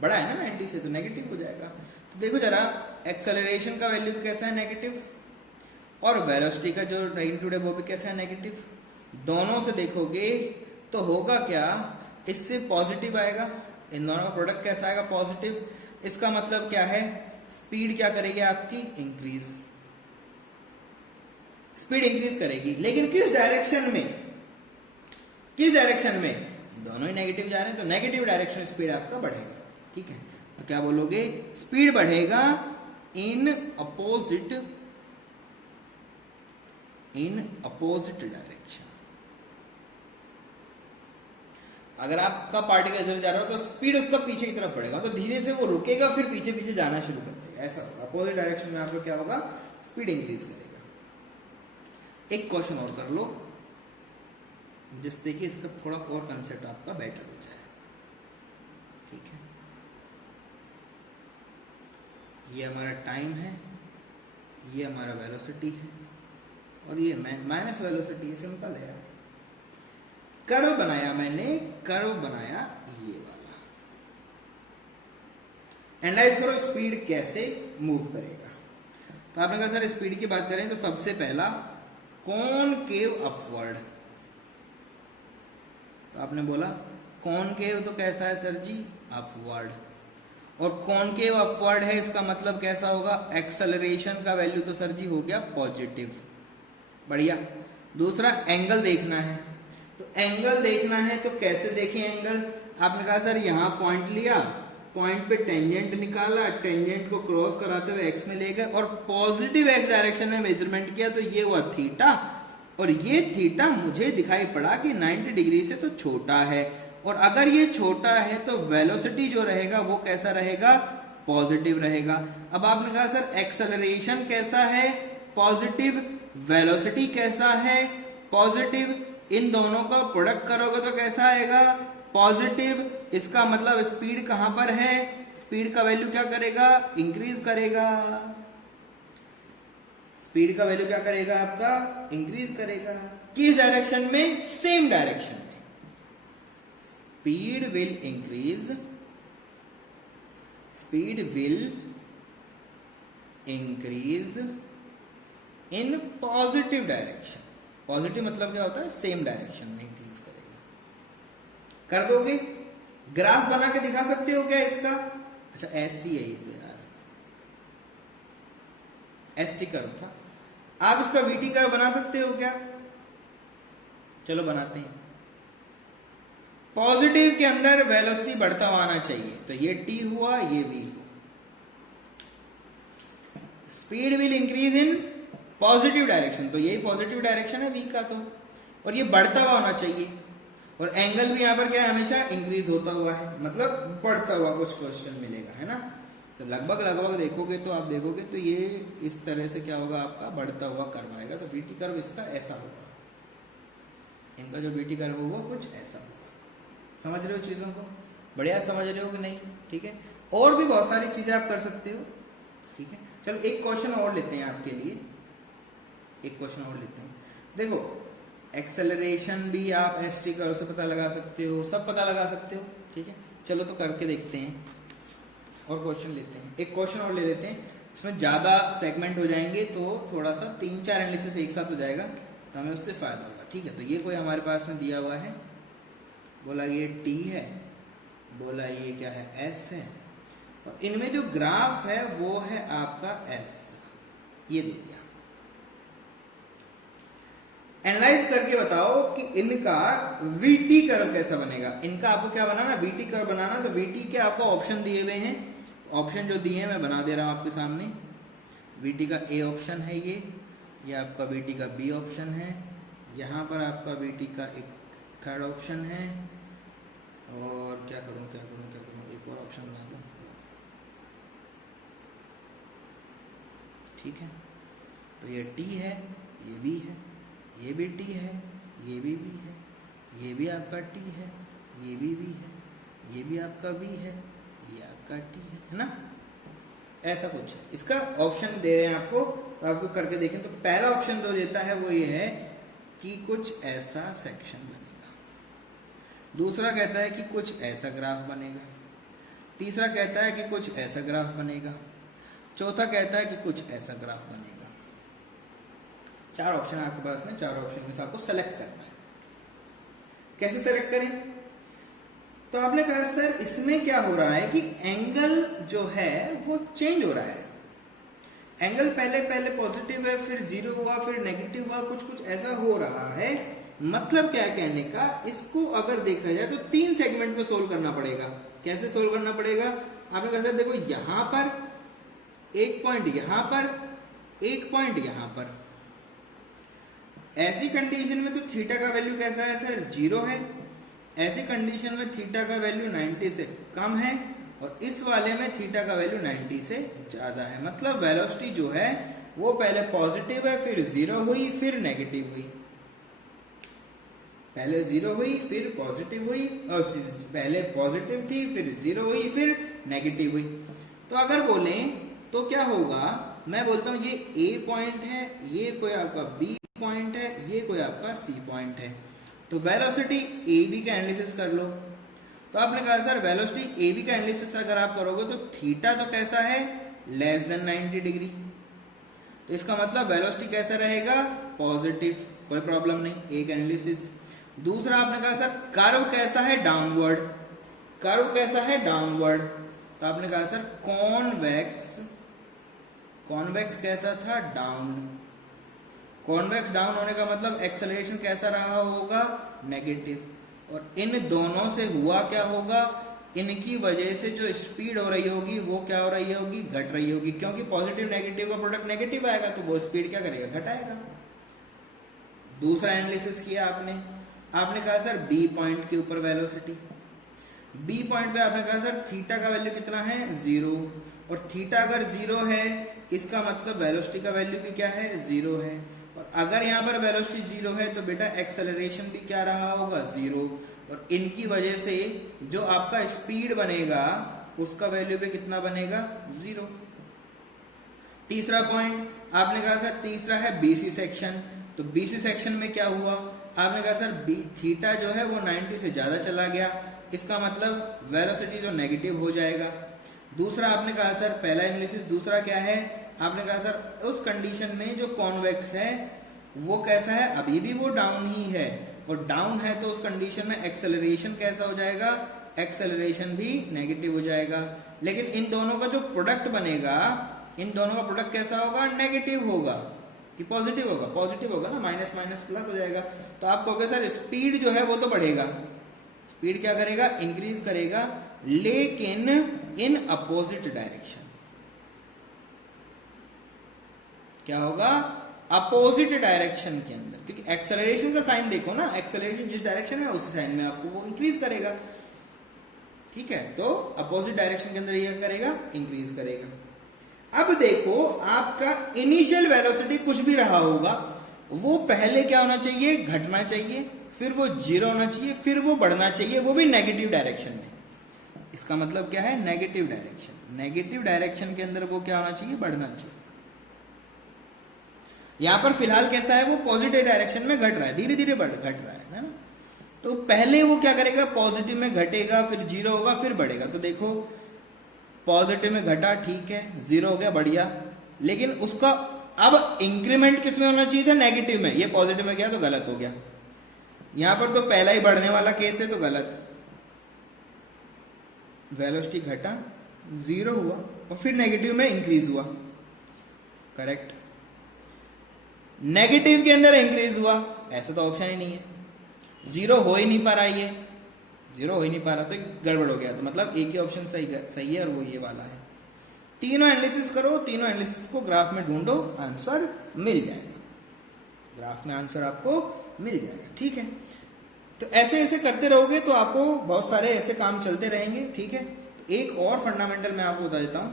बड़ा है ना 90 से, तो नेगेटिव हो जाएगा। तो देखो जरा, एक्सेलरेशन का वैल्यू कैसा है? नेगेटिव। और वेलोसिटी का जो मैग्नीट्यूड है वो भी कैसा है? नेगेटिव। दोनों से देखोगे तो होगा क्या? इससे पॉजिटिव आएगा, इन दोनों का प्रोडक्ट कैसा आएगा? पॉजिटिव। इसका मतलब क्या है? स्पीड क्या करेगी आपकी? इंक्रीज। स्पीड इंक्रीज करेगी, लेकिन किस डायरेक्शन में? किस डायरेक्शन में? दोनों ही नेगेटिव जा रहे हैं, तो नेगेटिव डायरेक्शन स्पीड आपका बढ़ेगा। ठीक है, तो क्या बोलोगे? स्पीड बढ़ेगा इन अपोजिट डायरेक्शन। अगर आपका पार्टिकल इधर जा रहा हो तो स्पीड उसका पीछे की तरफ बढ़ेगा, तो धीरे से वो रुकेगा, फिर पीछे पीछे जाना शुरू कर देगा। ऐसा होगा। अपोजिट डायरेक्शन में आपको क्या होगा? स्पीड इंक्रीज करेगा। एक क्वेश्चन और कर लो, जिससे कि इसका थोड़ा और कंसेप्ट आपका बेटर हो जाए। ठीक है, ये हमारा टाइम है, ये हमारा वेलोसिटी है, और ये माइनस वेलोसिटी है। सिंपल है यार। कर्व बनाया मैंने, कर्व बनाया ये वाला। एनालाइज करो स्पीड कैसे मूव करेगा। तो आपने कहा सर स्पीड की बात करें तो सबसे पहला कॉनकेव अपवर्ड। तो आपने बोला कॉनकेव तो कैसा है सर जी? अपवर्ड। और कॉनकेव अपवर्ड है, इसका मतलब कैसा होगा? एक्सेलरेशन का वैल्यू तो सर जी हो गया पॉजिटिव। बढ़िया। दूसरा एंगल देखना है। तो एंगल देखना है तो कैसे देखें एंगल? आपने कहा सर यहां पॉइंट लिया, पॉइंट पे टेंजेंट निकाला, टेंजेंट को क्रॉस कराते हुए एक्स में ले गए और पॉजिटिव एक्स डायरेक्शन में मेजरमेंट किया, तो ये हुआ थीटा। और ये थीटा मुझे दिखाई पड़ा कि 90 डिग्री से तो छोटा है, और अगर ये छोटा है तो वेलोसिटी जो रहेगा वो कैसा रहेगा? पॉजिटिव रहेगा। अब आपने कहा सर एक्सेलरेशन कैसा है? पॉजिटिव। वेलोसिटी कैसा है? पॉजिटिव। इन दोनों का प्रोडक्ट करोगे तो कैसा आएगा? पॉजिटिव। इसका मतलब स्पीड कहां पर है? स्पीड का वैल्यू क्या करेगा? इंक्रीज करेगा। स्पीड का वैल्यू क्या करेगा आपका? इंक्रीज करेगा। किस डायरेक्शन में? सेम डायरेक्शन में। Speed will increase, speed will increase in positive direction. Positive मतलब क्या होता है? सेम डायरेक्शन में इंक्रीज करेगा। कर दोगे? ग्राफ बना के दिखा सकते हो क्या इसका? अच्छा ऐसी है ये तो यार, एसटी कर्व था। आप इसका वीटी कर्व बना सकते हो क्या? चलो बनाते हैं। पॉजिटिव के अंदर वेलोसिटी बढ़ता हुआ आना चाहिए, तो ये टी हुआ, ये वी हुआ। Speed will increase in positive direction, तो यही पॉजिटिव डायरेक्शन है वी का, तो और ये बढ़ता हुआ होना चाहिए। और एंगल भी यहां पर क्या है? हमेशा इंक्रीज होता हुआ है, मतलब बढ़ता हुआ कुछ क्वेश्चन मिलेगा, है ना। तो लगभग देखोगे तो आप देखोगे तो ये इस तरह से क्या होगा आपका? बढ़ता हुआ कर्व आएगा। तो वीटी कर्व इसका ऐसा होगा, इनका जो वीटी कर्व होगा कुछ ऐसा होगा। समझ रहे हो चीजों को? बढ़िया समझ रहे हो कि नहीं? ठीक है, और भी बहुत सारी चीजें आप कर सकते हो। ठीक है, चलो एक क्वेश्चन और लेते हैं आपके लिए, एक क्वेश्चन और लेते हैं। देखो एक्सेलरेशन भी आप एसटी कर्व से पता लगा सकते हो, सब पता लगा सकते हो। ठीक है, चलो तो करके देखते हैं और क्वेश्चन लेते हैं। एक क्वेश्चन और ले लेते हैं। इसमें ज़्यादा सेगमेंट हो जाएंगे तो थोड़ा सा 3-4 एनालिसिस एक साथ हो जाएगा तो हमें उससे फ़ायदा होगा। ठीक है, तो ये कोई हमारे पास में दिया हुआ है, बोला ये T है, बोला ये क्या है S है, और इनमें जो ग्राफ है वो है आपका S, ये दे दिया। एनालाइज करके बताओ कि इनका VT कर्व कैसा बनेगा। इनका आपको क्या बनाना, VT कर्व बनाना। तो VT के आपको ऑप्शन दिए हुए हैं, ऑप्शन जो दिए हैं मैं बना दे रहा हूं आपके सामने। VT का A ऑप्शन है ये आपका VT का B ऑप्शन है, यहाँ पर आपका VT का एक थर्ड ऑप्शन है, और क्या करूं एक और ऑप्शन बना दूं। ठीक है, तो ये T है, ये B है, ये भी T है, ये भी B है, ये भी आपका T है, ये भी B है, ये भी आपका B है, ये आपका T है ना। ऐसा कुछ इसका ऑप्शन दे रहे हैं आपको, तो आपको करके देखें। तो पहला ऑप्शन जो देता है वो ये है कि कुछ ऐसा सेक्शन बनेगा, दूसरा कहता है कि कुछ ऐसा ग्राफ बनेगा, तीसरा कहता है कि कुछ ऐसा ग्राफ बनेगा, चौथा कहता है कि कुछ ऐसा ग्राफ बनेगा। 4 ऑप्शन आपके पास में, 4 ऑप्शन में से आपको सेलेक्ट करना है। कैसे सेलेक्ट करें, तो आपने कहा सर इसमें क्या हो रहा है कि एंगल जो है वो चेंज हो रहा है। एंगल पहले पॉजिटिव है, फिर 0 हुआ, फिर नेगेटिव हुआ, कुछ ऐसा हो रहा है। मतलब क्या कहने का, इसको अगर देखा जाए तो 3 सेगमेंट में सोल्व करना पड़ेगा। कैसे सोल्व करना पड़ेगा, आपने कहा सर देखो यहां पर एक पॉइंट, यहां पर एक पॉइंट, यहां पर। ऐसी कंडीशन में तो थीटा का वैल्यू कैसा है सर, 0 है। ऐसी कंडीशन में थीटा का वैल्यू 90 से कम है, और इस वाले में थीटा का वैल्यू 90 से ज्यादा है। मतलब वेलोसिटी जो है वो पहले पॉजिटिव है, फिर 0 हुई, फिर नेगेटिव हुई। पहले 0 हुई, फिर पॉजिटिव हुई, और पहले पॉजिटिव थी, फिर 0 हुई, फिर नेगेटिव हुई। तो अगर बोलें तो क्या होगा, मैं बोलता हूं ये A पॉइंट है, ये कोई आपका B पॉइंट है, ये कोई आपका C पॉइंट है। तो वेलोसिटी AB का एनालिसिस कर लो। तो आपने कहा सर वेलोसिटी AB का एनालिसिस अगर आप करोगे तो थीटा तो कैसा है, लेस देन 90 डिग्री। तो इसका मतलब वेलोसिटी कैसा रहेगा, पॉजिटिव, कोई प्रॉब्लम नहीं, एक एनालिसिस। दूसरा आपने कहा सर कर्व कैसा है, डाउनवर्ड। कर्व कैसा है, डाउनवर्ड। तो आपने कहा सर कॉन्वेक्स, कॉन्वेक्स कैसा था, डाउन। कॉन्वेक्स डाउन होने का मतलब एक्सेलरेशन कैसा रहा होगा, नेगेटिव। और इन दोनों से हुआ क्या होगा, इनकी वजह से जो स्पीड हो रही होगी वो क्या हो रही होगी, घट रही होगी। क्योंकि पॉजिटिव नेगेटिव का प्रोडक्ट नेगेटिव आएगा तो वो स्पीड क्या करेगा, घटाएगा। दूसरा एनालिसिस किया आपने, आपने कहा सर बी पॉइंट के ऊपर वेलोसिटी। बी पॉइंट पे आपने कहा सर थीटा का वैल्यू कितना है, 0। और थीटा अगर 0 है इसका मतलब वेलोसिटी का वैल्यू भी क्या है, 0 है। और अगर यहाँ पर वेलोसिटी 0 है तो बेटा एक्सेलरेशन भी क्या रहा होगा, 0। और इनकी वजह से जो आपका स्पीड बनेगा उसका वैल्यू भी कितना बनेगा, 0। तीसरा पॉइंट आपने कहा सर तीसरा है बीसी सेक्शन। तो बीसी सेक्शन में क्या हुआ, आपने कहा सर थीटा जो है वो 90 से ज्यादा चला गया, इसका मतलब वेलोसिटी जो नेगेटिव हो जाएगा। दूसरा आपने कहा सर पहला एनालिसिस, दूसरा क्या है, आपने कहा सर उस कंडीशन में जो कॉन्वेक्स है वो कैसा है, अभी भी वो डाउन ही है। और डाउन है तो उस कंडीशन में एक्सेलरेशन कैसा हो जाएगा, एक्सेलरेशन भी नेगेटिव हो जाएगा। लेकिन इन दोनों का जो प्रोडक्ट बनेगा, इन दोनों का प्रोडक्ट कैसा होगा, नेगेटिव होगा कि पॉजिटिव होगा, पॉजिटिव होगा ना, माइनस माइनस प्लस हो जाएगा। तो आप कहोगे सर स्पीड जो है वो तो बढ़ेगा, स्पीड क्या करेगा, इंक्रीज करेगा, लेकिन इन अपोजिट डायरेक्शन। क्या होगा, अपोजिट डायरेक्शन के अंदर, क्योंकि एक्सेलरेशन का साइन देखो ना, एक्सेलरेशन जिस डायरेक्शन में उस साइन में आपको वो इंक्रीज करेगा। ठीक है, तो अपोजिट डायरेक्शन के अंदर ये करेगा, इंक्रीज करेगा। अब देखो आपका इनिशियल वेलोसिटी कुछ भी रहा होगा, वो पहले क्या होना चाहिए, घटना चाहिए, फिर वो 0 होना चाहिए, फिर वो बढ़ना चाहिए, वो भी नेगेटिव डायरेक्शन में। इसका मतलब क्या है, नेगेटिव डायरेक्शन। नेगेटिव डायरेक्शन के अंदर वो क्या होना चाहिए, बढ़ना चाहिए। यहां पर फिलहाल कैसा है, वो पॉजिटिव डायरेक्शन में घट रहा है, धीरे धीरे घट रहा है ना। तो पहले वो क्या करेगा, पॉजिटिव में घटेगा, फिर 0 होगा, फिर बढ़ेगा। तो देखो पॉजिटिव में घटा, ठीक है, 0 हो गया, बढ़िया। लेकिन उसका अब इंक्रीमेंट किस में होना चाहिए था? नेगेटिव में। ये पॉजिटिव में गया तो गलत हो गया। यहां पर तो पहला ही बढ़ने वाला केस है तो गलत। वेलोसिटी घटा, 0 हुआ और फिर नेगेटिव में इंक्रीज हुआ, करेक्ट। नेगेटिव के अंदर इंक्रीज हुआ, ऐसा तो ऑप्शन ही नहीं है। 0 हो ही नहीं पा रहा, ये 0 हो ही नहीं पा रहा तो गड़बड़ हो गया। तो मतलब एक ही ऑप्शन सही है और वो ये वाला है। तीनों एनालिसिस करो, तीनों एनालिसिस को ग्राफ में ढूंढो, आंसर मिल जाएगा। ग्राफ में आंसर आपको मिल जाएगा, ठीक है। तो ऐसे ऐसे करते रहोगे तो आपको बहुत सारे ऐसे काम चलते रहेंगे, ठीक है। तो एक और फंडामेंटल मैं आपको बता देता हूं।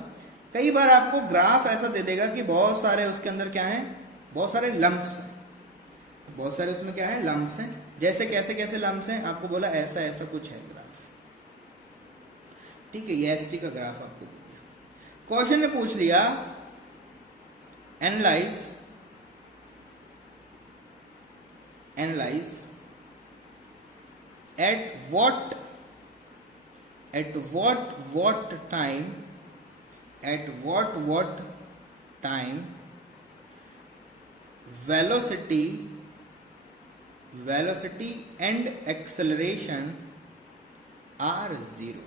कई बार आपको ग्राफ ऐसा दे देगा कि बहुत सारे उसके अंदर क्या है, बहुत सारे लंप्स हैं, बहुत सारे उसमें क्या है, लंप्स हैं। जैसे कैसे कैसे लंप्स हैं, आपको बोला ऐसा ऐसा कुछ है ग्राफ, ठीक है। ये एसटी का ग्राफ आपको दे दिया। क्वेश्चन ने पूछ लिया analyse at what time velocity and acceleration are 0।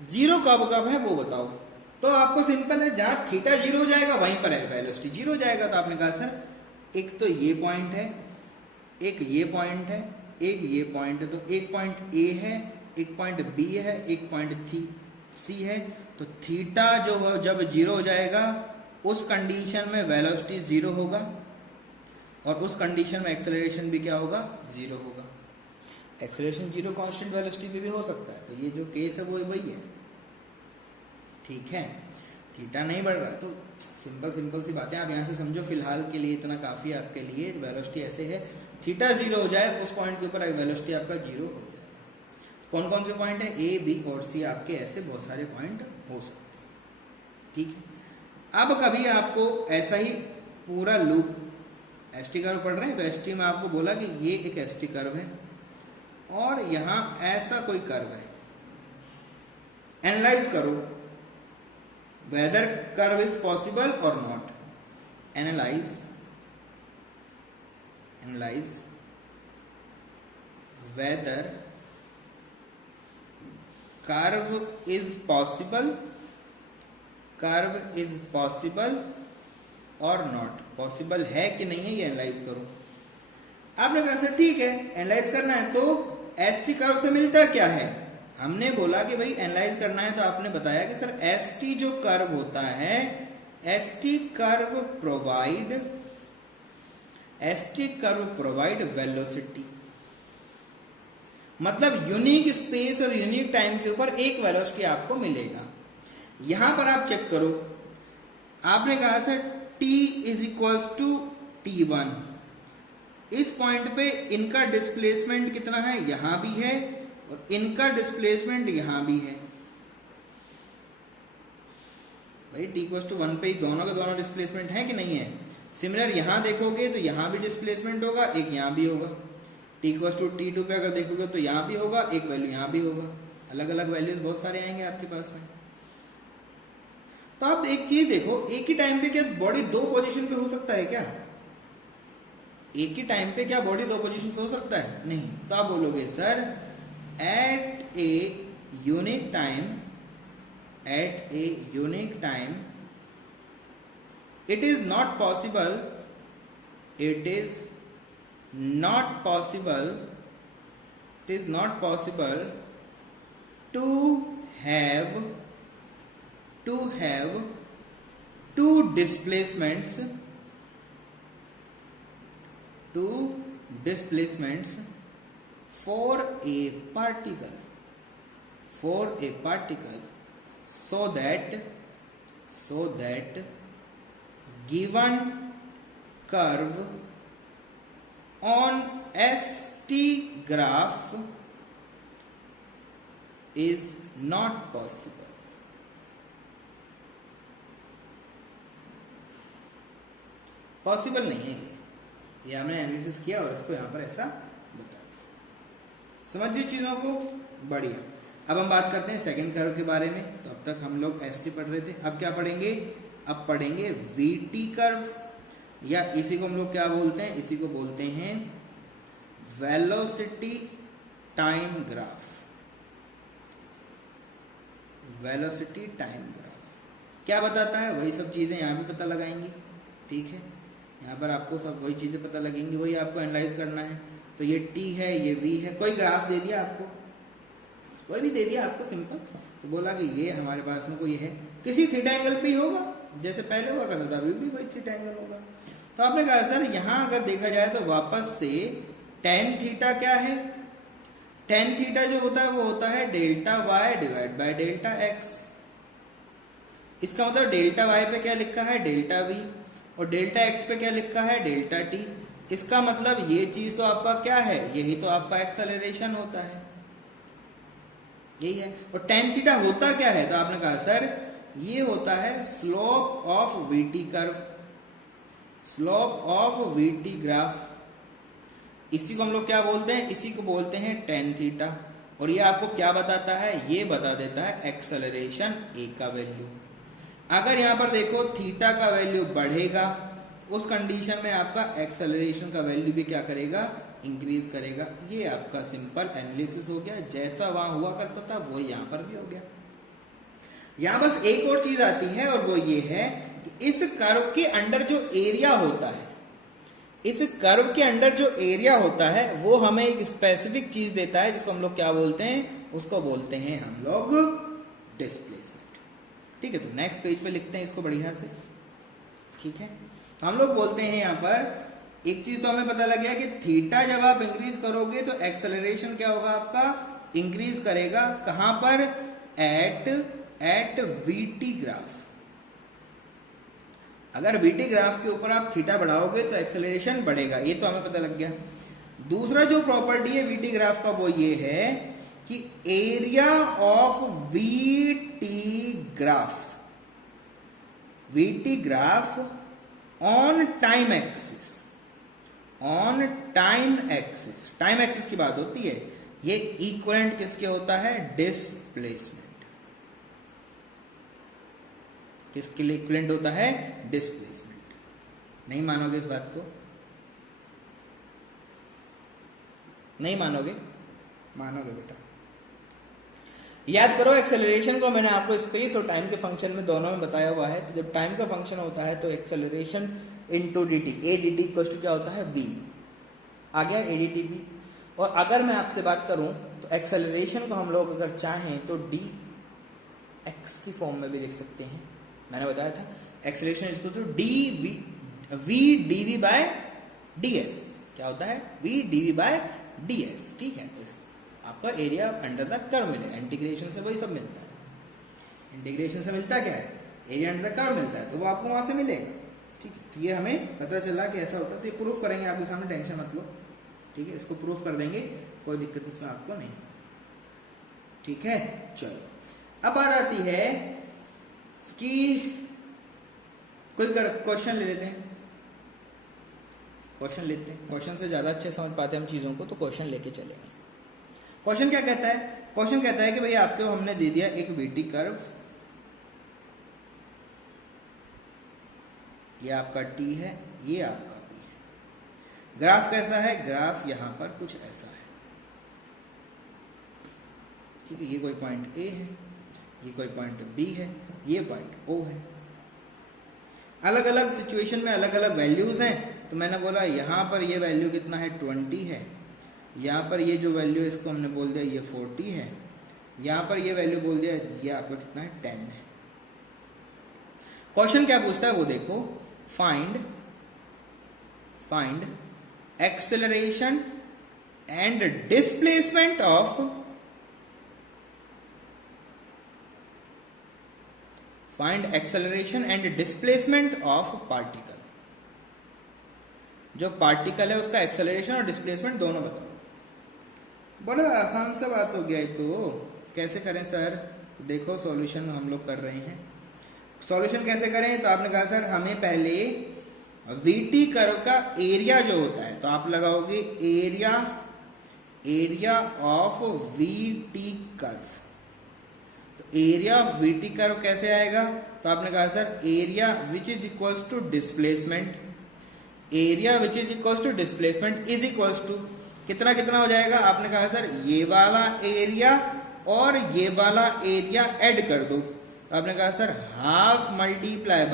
0 कब है वो बताओ। तो आपको सिंपल है, जहां थीटा 0 हो जाएगा वहीं पर है वेलोसिटी 0 हो जाएगा। तो आपने कहा सर एक तो ये पॉइंट है, एक ये पॉइंट है, एक ये पॉइंट है। तो एक पॉइंट ए है, एक पॉइंट बी है, एक पॉइंट सी है। तो थीटा जो जब 0 हो जाएगा उस कंडीशन में वेलोसिटी 0 होगा और उस कंडीशन में एक्सेलरेशन भी क्या होगा, 0 होगा। एक्सेलरेशन 0 कांस्टेंट वेलोसिटी पे भी हो सकता है। तो ये जो केस है वो वही है, ठीक है। थीटा नहीं बढ़ रहा तो सिंपल सी बातें आप यहाँ से समझो। फिलहाल के लिए इतना काफी है आपके लिए। वेलोसिटी ऐसे है, थीटा 0 हो जाए उस पॉइंट के ऊपर वेलोसिटी आपका 0 हो जाएगा। कौन कौन से पॉइंट है, ए बी और सी, आपके ऐसे बहुत सारे पॉइंट हो सकते हैं, ठीक है। अब कभी आपको ऐसा ही पूरा लूप एसटी कर्व पढ़ रहे हैं तो एसटी में आपको बोला कि ये एक एसटी कर्व है और यहां ऐसा कोई कर्व है, एनालाइज करो whether curve is possible or not। analyze whether curve is possible और नॉट, पॉसिबल है कि नहीं है ये एनालाइज करो। आपने कहा सर ठीक है एनालाइज करना है तो एसटी कर्व से मिलता क्या है। हमने बोला कि भाई एनालाइज करना है तो आपने बताया कि सर एसटी जो कर्व होता है, एसटी कर्व प्रोवाइड वेलोसिटी, मतलब यूनिक स्पेस और यूनिक टाइम के ऊपर एक वेलोसिटी आपको मिलेगा। यहां पर आप चेक करो, आपने कहा sir t is equals to t1। इस पॉइंट पे इनका डिस्प्लेसमेंट कितना है, यहां भी है और इनका डिस्प्लेसमेंट यहां भी है। भाई t इक्वल्स टू 1 पे दोनों के दोनों डिस्प्लेसमेंट है कि नहीं है। सिमिलर यहां देखोगे तो यहां भी डिस्प्लेसमेंट होगा, एक यहां भी होगा। t इक्वल्स टू t2 पे अगर देखोगे तो यहां भी होगा, एक वैल्यू यहां भी होगा। अलग अलग वैल्यूज बहुत सारे आएंगे आपके पास में। तो आप एक चीज देखो, एक ही टाइम पे क्या बॉडी दो पोजीशन पे हो सकता है क्या? एक ही टाइम पे क्या बॉडी दो पोजीशन पे हो सकता है? नहीं। तो आप बोलोगे sir at a unique time it is not possible to have two displacements for a particle so that given curve on ST graph is not possible। Possible नहीं है ये हमने एनालिसिस किया और इसको यहां पर ऐसा बता दिया। समझिए चीजों को, बढ़िया। अब हम बात करते हैं सेकंड कर्व के बारे में। तो अब तक हम लोग एस टी पढ़ रहे थे, अब क्या पढ़ेंगे, अब पढ़ेंगे वी टी कर्व, या इसी को हम लोग क्या बोलते हैं, इसी को बोलते हैं velocity time graph. Velocity time graph क्या बताता है, वही सब चीजें यहाँ भी पता लगाएंगी, ठीक है। यहाँ पर आपको सब वही चीजें पता लगेंगी, वही आपको एनालाइज करना है। तो ये टी है, ये वी है, कोई ग्राफ दे दिया आपको, कोई भी दे दिया आपको सिंपल, तो बोला कि ये हमारे पास में कोई है, किसी थीटा एंगल पे ही होगा, जैसे पहले हुआ करता था, अभी भी वही थीटा एंगल होगा। तो आपने कहा सर यहाँ अगर देखा जाए तो वापस से टेन थीटा क्या है, टेन थीटा जो होता है वो होता है delta Y divide by delta X. इसका मतलब डेल्टा वाई पे क्या लिखा है, डेल्टा वी, और डेल्टा एक्स पे क्या लिखा है, डेल्टा टी। इसका मतलब ये चीज तो आपका क्या है, यही तो आपका एक्सेलरेशन होता है, यही है। और टेन थीटा होता क्या है, तो आपने कहा सर ये होता है slope of VT curve, slope of VT graph. इसी को हम लोग क्या बोलते हैं, इसी को बोलते हैं टेन थीटा। और ये आपको क्या बताता है, ये बता देता है एक्सेलरेशन ए का वैल्यू। अगर यहां पर देखो थीटा का वैल्यू बढ़ेगा, उस कंडीशन में आपका एक्सेलरेशन का वैल्यू भी क्या करेगा, इंक्रीज करेगा। ये आपका सिंपल एनालिसिस हो गया, जैसा वहां हुआ करता था वो यहां पर भी हो गया। यहां बस एक और चीज आती है, और वो ये है कि इस कर्व के अंदर जो एरिया होता है, इस कर्व के अंदर जो एरिया होता है वो हमें एक स्पेसिफिक चीज देता है, जिसको हम लोग क्या बोलते हैं, उसको बोलते हैं हम लोग डिस्प्लेसमेंट। ठीक है, तो नेक्स्ट पेज पे लिखते हैं इसको बढ़िया से, ठीक है। हम लोग बोलते हैं यहां पर एक चीज तो हमें पता लग गया कि थीटा जब आप इंक्रीज करोगे तो एक्सेलरेशन क्या होगा आपका, इंक्रीज करेगा। कहां पर, एट वीटी ग्राफ। अगर वीटी ग्राफ के ऊपर आप थीटा बढ़ाओगे तो एक्सेलरेशन बढ़ेगा, ये तो हमें पता लग गया। दूसरा जो प्रॉपर्टी है वीटी ग्राफ का वो ये है कि area of VT graph, VT graph on time axis, on time axis, time axis की बात होती है, ये इक्विवेलेंट किसके होता है, डिस्प्लेसमेंट। किसके लिए इक्विवेलेंट होता है, डिस्प्लेसमेंट। नहीं मानोगे इस बात को, नहीं मानोगे, मानोगे बेटा। याद करो एक्सेलरेशन को मैंने आपको स्पेस और टाइम के फंक्शन में दोनों में बताया हुआ है। तो जब टाइम का फंक्शन होता है तो acceleration into dt, A D T equal to क्या होता है, v, आ गया ए डी टी भी। और अगर मैं आपसे बात करूं तो एक्सेलरेशन को हम लोग अगर चाहें तो डी एक्स की फॉर्म में भी लिख सकते हैं। मैंने बताया था acceleration equal to D V D V by D S. क्या होता है, V D V by D S, ठीक है। आपका एरिया अंडर द कर्व मिलेगा, इंटीग्रेशन से वही सब मिलता है। इंटीग्रेशन से मिलता क्या है, एरिया अंडर द कर्व मिलता है, तो वो आपको वहां से मिलेगा, ठीक है। तो ये हमें पता चला कि ऐसा होता है, तो ये प्रूफ करेंगे आपके सामने, टेंशन मत लो, ठीक है। इसको प्रूफ कर देंगे, कोई दिक्कत इसमें आपको नहीं, ठीक है। चलो अब बात आती है कि कोई क्वेश्चन ले लेते हैं, क्वेश्चन लेते हैं। क्वेश्चन से ज्यादा अच्छे समझ पाते हैं हम चीजों को, तो क्वेश्चन लेके चलेंगे। क्वेश्चन क्या कहता है, क्वेश्चन कहता है कि भाई आपको हमने दे दिया एक वीटी कर्व, ये आपका टी है, ये आपका बी है। ग्राफ कैसा है, ग्राफ यहां पर कुछ ऐसा है, ठीक है। ये कोई पॉइंट ए है, ये कोई पॉइंट बी है, ये पॉइंट ओ है। अलग अलग सिचुएशन में अलग अलग वैल्यूज हैं। तो मैंने बोला यहां पर ये वैल्यू कितना है, 20 है। यहाँ पर ये जो वैल्यू है इसको हमने बोल दिया ये 40 है। यहाँ पर ये वैल्यू बोल दिया ये आपका कितना है, 10 है। क्वेश्चन क्या पूछता है वो देखो, find acceleration and displacement of, find acceleration and displacement of particle. जो पार्टिकल है उसका एक्सेलरेशन और डिस्प्लेसमेंट दोनों बताओ। बड़ा आसान सा बात हो गया है, तो कैसे करें सर, देखो सॉल्यूशन हम लोग कर रहे हैं। सॉल्यूशन कैसे करें, तो आपने कहा सर हमें पहले वीटी कर्व का एरिया जो होता है, तो आप लगाओगे area of VT curve. Area of VT curve कैसे आएगा? तो आपने कहा sir area which is equals to displacement, area which is equals to displacement is equals to कितना कितना हो जाएगा? आपने कहा सर ये वाला एरिया और ये वाला एरिया ऐड कर दो। तो आपने कहा sir half multiply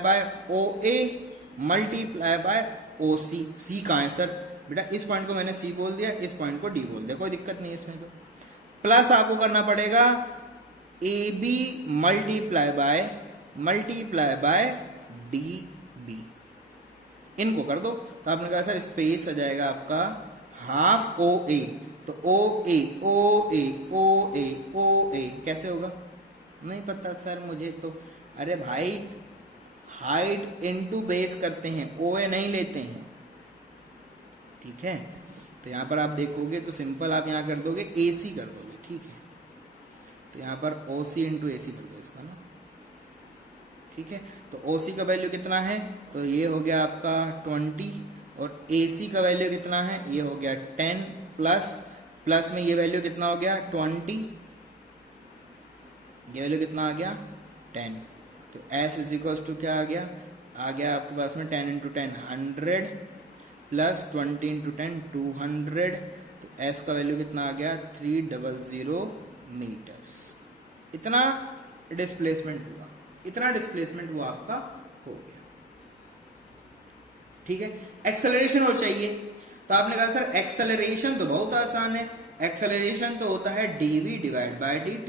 by O A multiply by O C. C कहाँ है सर? बेटा इस पॉइंट को मैंने सी बोल दिया, इस पॉइंट को डी बोल दिया, कोई दिक्कत नहीं है इसमें। तो प्लस आपको करना पड़ेगा A B multiply by D B, इनको कर दो। तो आपने कहा सर स्पेस आ जाएगा आपका हाफ ओ ए, तो ओ ए कैसे होगा? नहीं पता सर मुझे तो। अरे भाई हाइट इनटू बेस करते हैं, ओ ए नहीं लेते हैं, ठीक है। तो यहाँ पर आप देखोगे तो सिंपल आप यहाँ कर दोगे ए सी कर दोगे, ठीक है। तो यहाँ पर ओ सी इंटू ए सी कर दो इसका ना, ठीक है। तो ओ सी का वैल्यू कितना है? तो ये हो गया आपका 20 और ए सी का वैल्यू कितना है? ये हो गया 10 प्लस में ये वैल्यू कितना हो गया? 20, ये वैल्यू कितना आ गया? 10। तो S इज इक्वल्स टू क्या आ गया आपके पास में 10 इंटू 10 100 प्लस 20 इंटू 10 200। तो S का वैल्यू कितना आ गया? 300 मीटर्स। इतना डिस्प्लेसमेंट हुआ आपका हो गया, ठीक है। एक्सेलरेशन और चाहिए, तो आपने कहा सर एक्सेलरेशन तो बहुत आसान है, एक्सेलरेशन तो होता है dv डिवाइड बाय dt।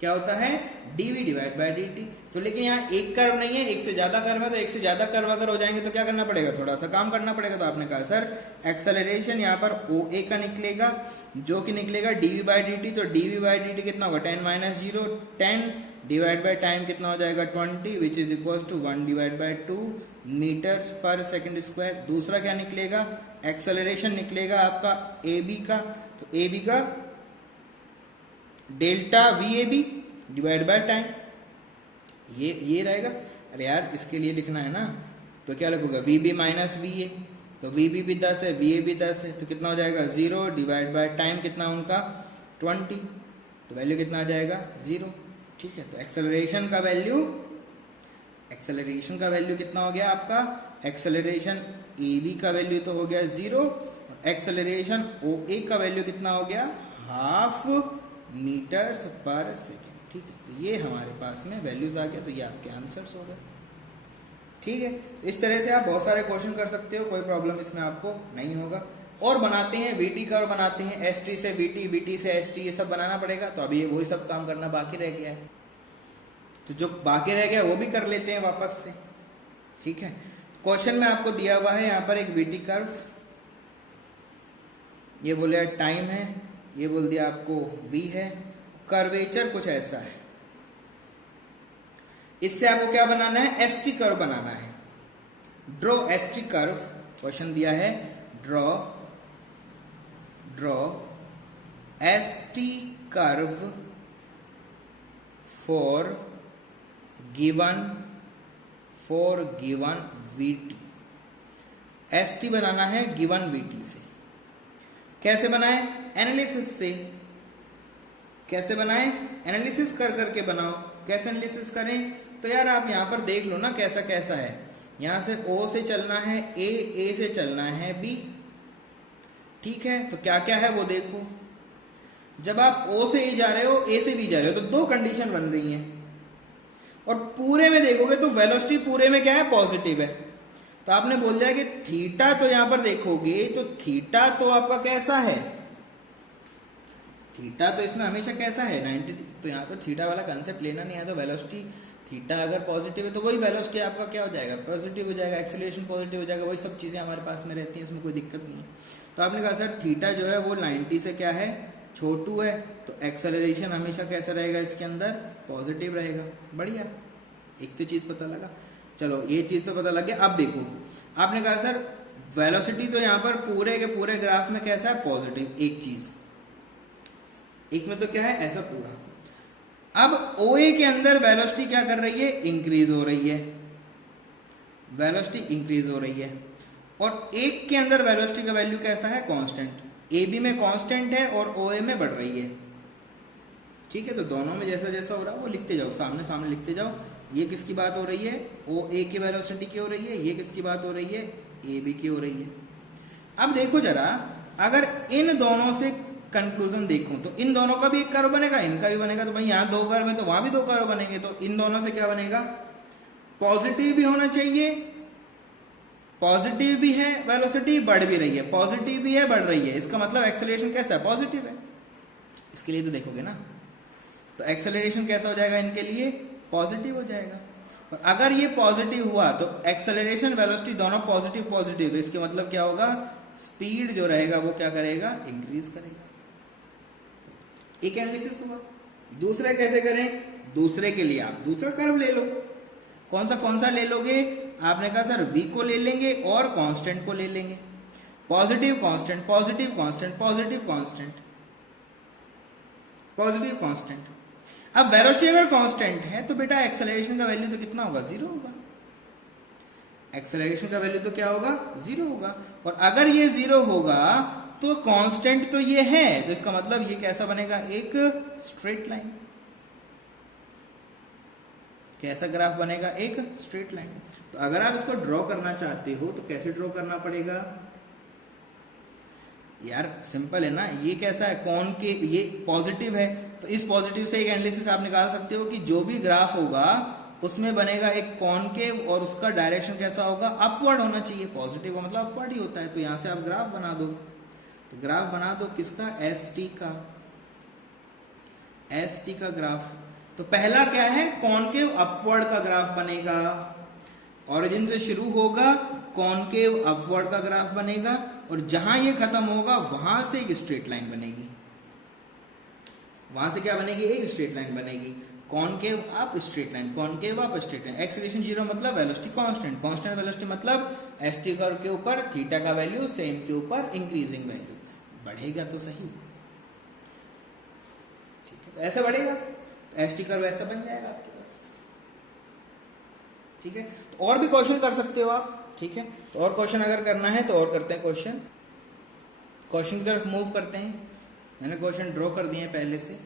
क्या होता है? dv divide by dt। तो लेकिन यहाँ एक कर्व नहीं है, एक से ज्यादा कर्व है, तो एक से ज्यादा कर्व अगर हो जाएंगे तो क्या करना पड़ेगा? थोड़ा सा काम करना पड़ेगा। तो आपने कहा सर एक्सेलरेशन यहाँ पर OA का निकलेगा, जो कि निकलेगा dv बाय dt। तो dv बाय dt कितना होगा? 10 माइनस 0, 10 डिवाइड बाय टाइम कितना हो जाएगा? 20, which is equal to 1 divide by 2 metres पर सेकेंड स्क्वायर। दूसरा क्या निकलेगा? एक्सेलरेशन निकलेगा आपका AB का, तो AB का delta VAB divide by time, ये रहेगा। अरे यार इसके लिए लिखना है ना, तो क्या लिखोगे? VB माइनस VA, तो VB भी 10 है, VA भी 10 है, तो कितना हो जाएगा? 0 डिवाइड बाय टाइम कितना उनका? 20, तो वैल्यू कितना आ जाएगा? 0, ठीक है। तो एक्सेलरेशन का वैल्यू कितना हो गया आपका? एक्सेलरेशन AB का वैल्यू तो हो गया 0, एक्सेलरेशन OA का वैल्यू कितना हो गया? हाफ मीटर्स पर सेकेंड, ठीक है। तो ये हमारे पास में वैल्यूज आ गया, तो ये आपके आंसर्स हो गए, ठीक है। तो इस तरह से आप बहुत सारे क्वेश्चन कर सकते हो, कोई प्रॉब्लम इसमें आपको नहीं होगा। और बनाते हैं VT कर्व बनाते हैं, ST से VT, VT से ST, ये सब बनाना पड़ेगा। तो अभी वही सब काम करना बाकी रह गया है, तो जो बाकी रह गया वो भी कर लेते हैं वापस से, ठीक है। क्वेश्चन में आपको दिया हुआ है यहाँ पर एक VT कर्व, ये बोले टाइम है, ये बोल दिया आपको V है, कर्वेचर कुछ ऐसा है। इससे आपको क्या बनाना है? ST कर्व बनाना है। ड्रॉ ST कर्व, क्वेश्चन दिया है draw ST curve for given VT। ST बनाना है गिवन VT से। कैसे बनाए? एनालिसिस से। कैसे बनाए? एनालिसिस करके बनाओ। कैसे एनालिसिस करें? तो यार आप यहां पर देख लो ना कैसा कैसा है। यहां से O से चलना है A से चलना है B, ठीक है। तो क्या क्या है वो देखो। जब आप O से A जा रहे हो, A से B जा रहे हो, तो दो कंडीशन बन रही हैं। और पूरे में देखोगे तो वेलोसिटी पूरे में क्या है? पॉजिटिव है। तो आपने बोल दिया कि थीटा, तो यहां पर देखोगे तो थीटा तो आपका कैसा है? थीटा तो इसमें हमेशा कैसा है? 90। तो यहाँ तो थीटा वाला कंसेप्ट लेना नहीं है। तो वेलोसिटी थीटा अगर पॉजिटिव है तो वही वेलोसिटी आपका क्या हो जाएगा? पॉजिटिव हो जाएगा, एक्सेलरेशन पॉजिटिव हो जाएगा, वही सब चीजें हमारे पास में रहती हैं, उसमें कोई दिक्कत नहीं है। तो आपने कहा सर थीटा जो है वो 90 से क्या है? छोटू है, तो एक्सेलरेशन हमेशा कैसा रहेगा? इसके अंदर पॉजिटिव रहेगा। बढ़िया, एक तो चीज पता लगा। चलो ये चीज तो पता लग गया। अब देखो, आपने कहा सर वेलोसिटी तो यहाँ पर पूरे के पूरे ग्राफ में कैसा है? पॉजिटिव। एक चीज, एक में तो क्या है? ऐसा पूरा। अब OA के अंदर वेलोसिटी क्या कर रही है? इंक्रीज हो रही है, वेलोसिटी इंक्रीज हो रही है। और एक के अंदर वेलोसिटी का वैल्यू कैसा है? कांस्टेंट। ए बी में कांस्टेंट है और ओ ए में बढ़ रही है, ठीक है। तो दोनों में जैसा जैसा हो रहा है वो लिखते जाओ, सामने सामने लिखते जाओ। ये किसकी बात हो रही है, ओ ए की वेलोसिटी की हो रही है, ये किसकी बात हो रही है, ए बी की हो रही है। अब देखो जरा, अगर इन दोनों से कंक्लूजन देखूं तो इन दोनों का भी एक कर्व बनेगा, इनका भी बनेगा। तो भाई यहाँ दो कर्व है तो वहां भी दो कर्व बनेंगे। तो इन दोनों से क्या बनेगा, पॉजिटिव भी होना चाहिए, पॉजिटिव भी है, वेलोसिटी बढ़ भी रही है, पॉजिटिव भी है, बढ़ रही है। इसका मतलब एक्सेलरेशन कैसा है, पॉजिटिव है। इसके लिए तो देखोगे ना, तो एक्सेलरेशन कैसा हो जाएगा, इनके लिए पॉजिटिव हो जाएगा। और अगर ये पॉजिटिव हुआ तो एक्सेलरेशन वेलोसिटी दोनों पॉजिटिव पॉजिटिव, तो इसके मतलब क्या होगा, स्पीड जो रहेगा वो क्या करेगा, इंक्रीज करेगा। एक एनालिसिस हुआ। दूसरा कैसे करें, दूसरे के लिए आप दूसरा कर्व ले लो। कौन सा ले लोगे, आपने कहा सर v को ले लेंगे और कांस्टेंट को ले लेंगे। Positive constant, positive constant, positive constant, positive constant. अब वेलोसिटी अगर कांस्टेंट है तो बेटा एक्सेलरेशन का वैल्यू तो कितना होगा, 0 होगा। एक्सेलरेशन का वैल्यू तो क्या होगा, 0 होगा। और अगर ये 0 होगा तो कांस्टेंट तो ये है, तो इसका मतलब ये कैसा बनेगा, एक स्ट्रेट लाइन। कैसा ग्राफ बनेगा, एक स्ट्रेट लाइन। तो अगर आप इसको ड्रॉ करना चाहते हो तो कैसे ड्रॉ करना पड़ेगा यार, सिंपल है ना। ये कैसा है, कौन के, ये पॉजिटिव है, तो इस पॉजिटिव से एक एनालिसिस आप निकाल सकते हो कि जो भी ग्राफ होगा उसमें बनेगा एक कॉनकेव और उसका डायरेक्शन कैसा होगा, अपवर्ड होना चाहिए। पॉजिटिव का मतलब अपवर्ड ही होता है। तो यहां से आप ग्राफ बना दो, तो ग्राफ बना दो किसका, एस टी का, एस टी का ग्राफ। तो पहला क्या है, कॉनकेव अपवर्ड का ग्राफ बनेगा। ओरिजिन से शुरू होगा, कॉनकेव अपवर्ड का ग्राफ बनेगा, और जहां ये खत्म होगा वहां से एक स्ट्रेट लाइन बनेगी। वहां से क्या बनेगी, एक स्ट्रेट लाइन बनेगी। Concave up straight line, concave up straight line. Acceleration 0 मतलब वेलोसिटी कांस्टेंट, कांस्टेंट वेलोसिटी मतलब एस टी कर्व के ऊपर थीटा का वैल्यू सेम के ऊपर इंक्रीजिंग वैल्यू, बढ़ेगा तो सही, ठीक है। तो ऐसा बढ़ेगा तो एस टी कर्व ऐसा बन जाएगा आपके पास, ठीक है। तो और भी क्वेश्चन कर सकते हो आप, ठीक है। तो और क्वेश्चन अगर करना है तो और करते हैं क्वेश्चन की तरफ मूव करते हैं। मैंने क्वेश्चन ड्रॉ कर दिए हैं पहले से,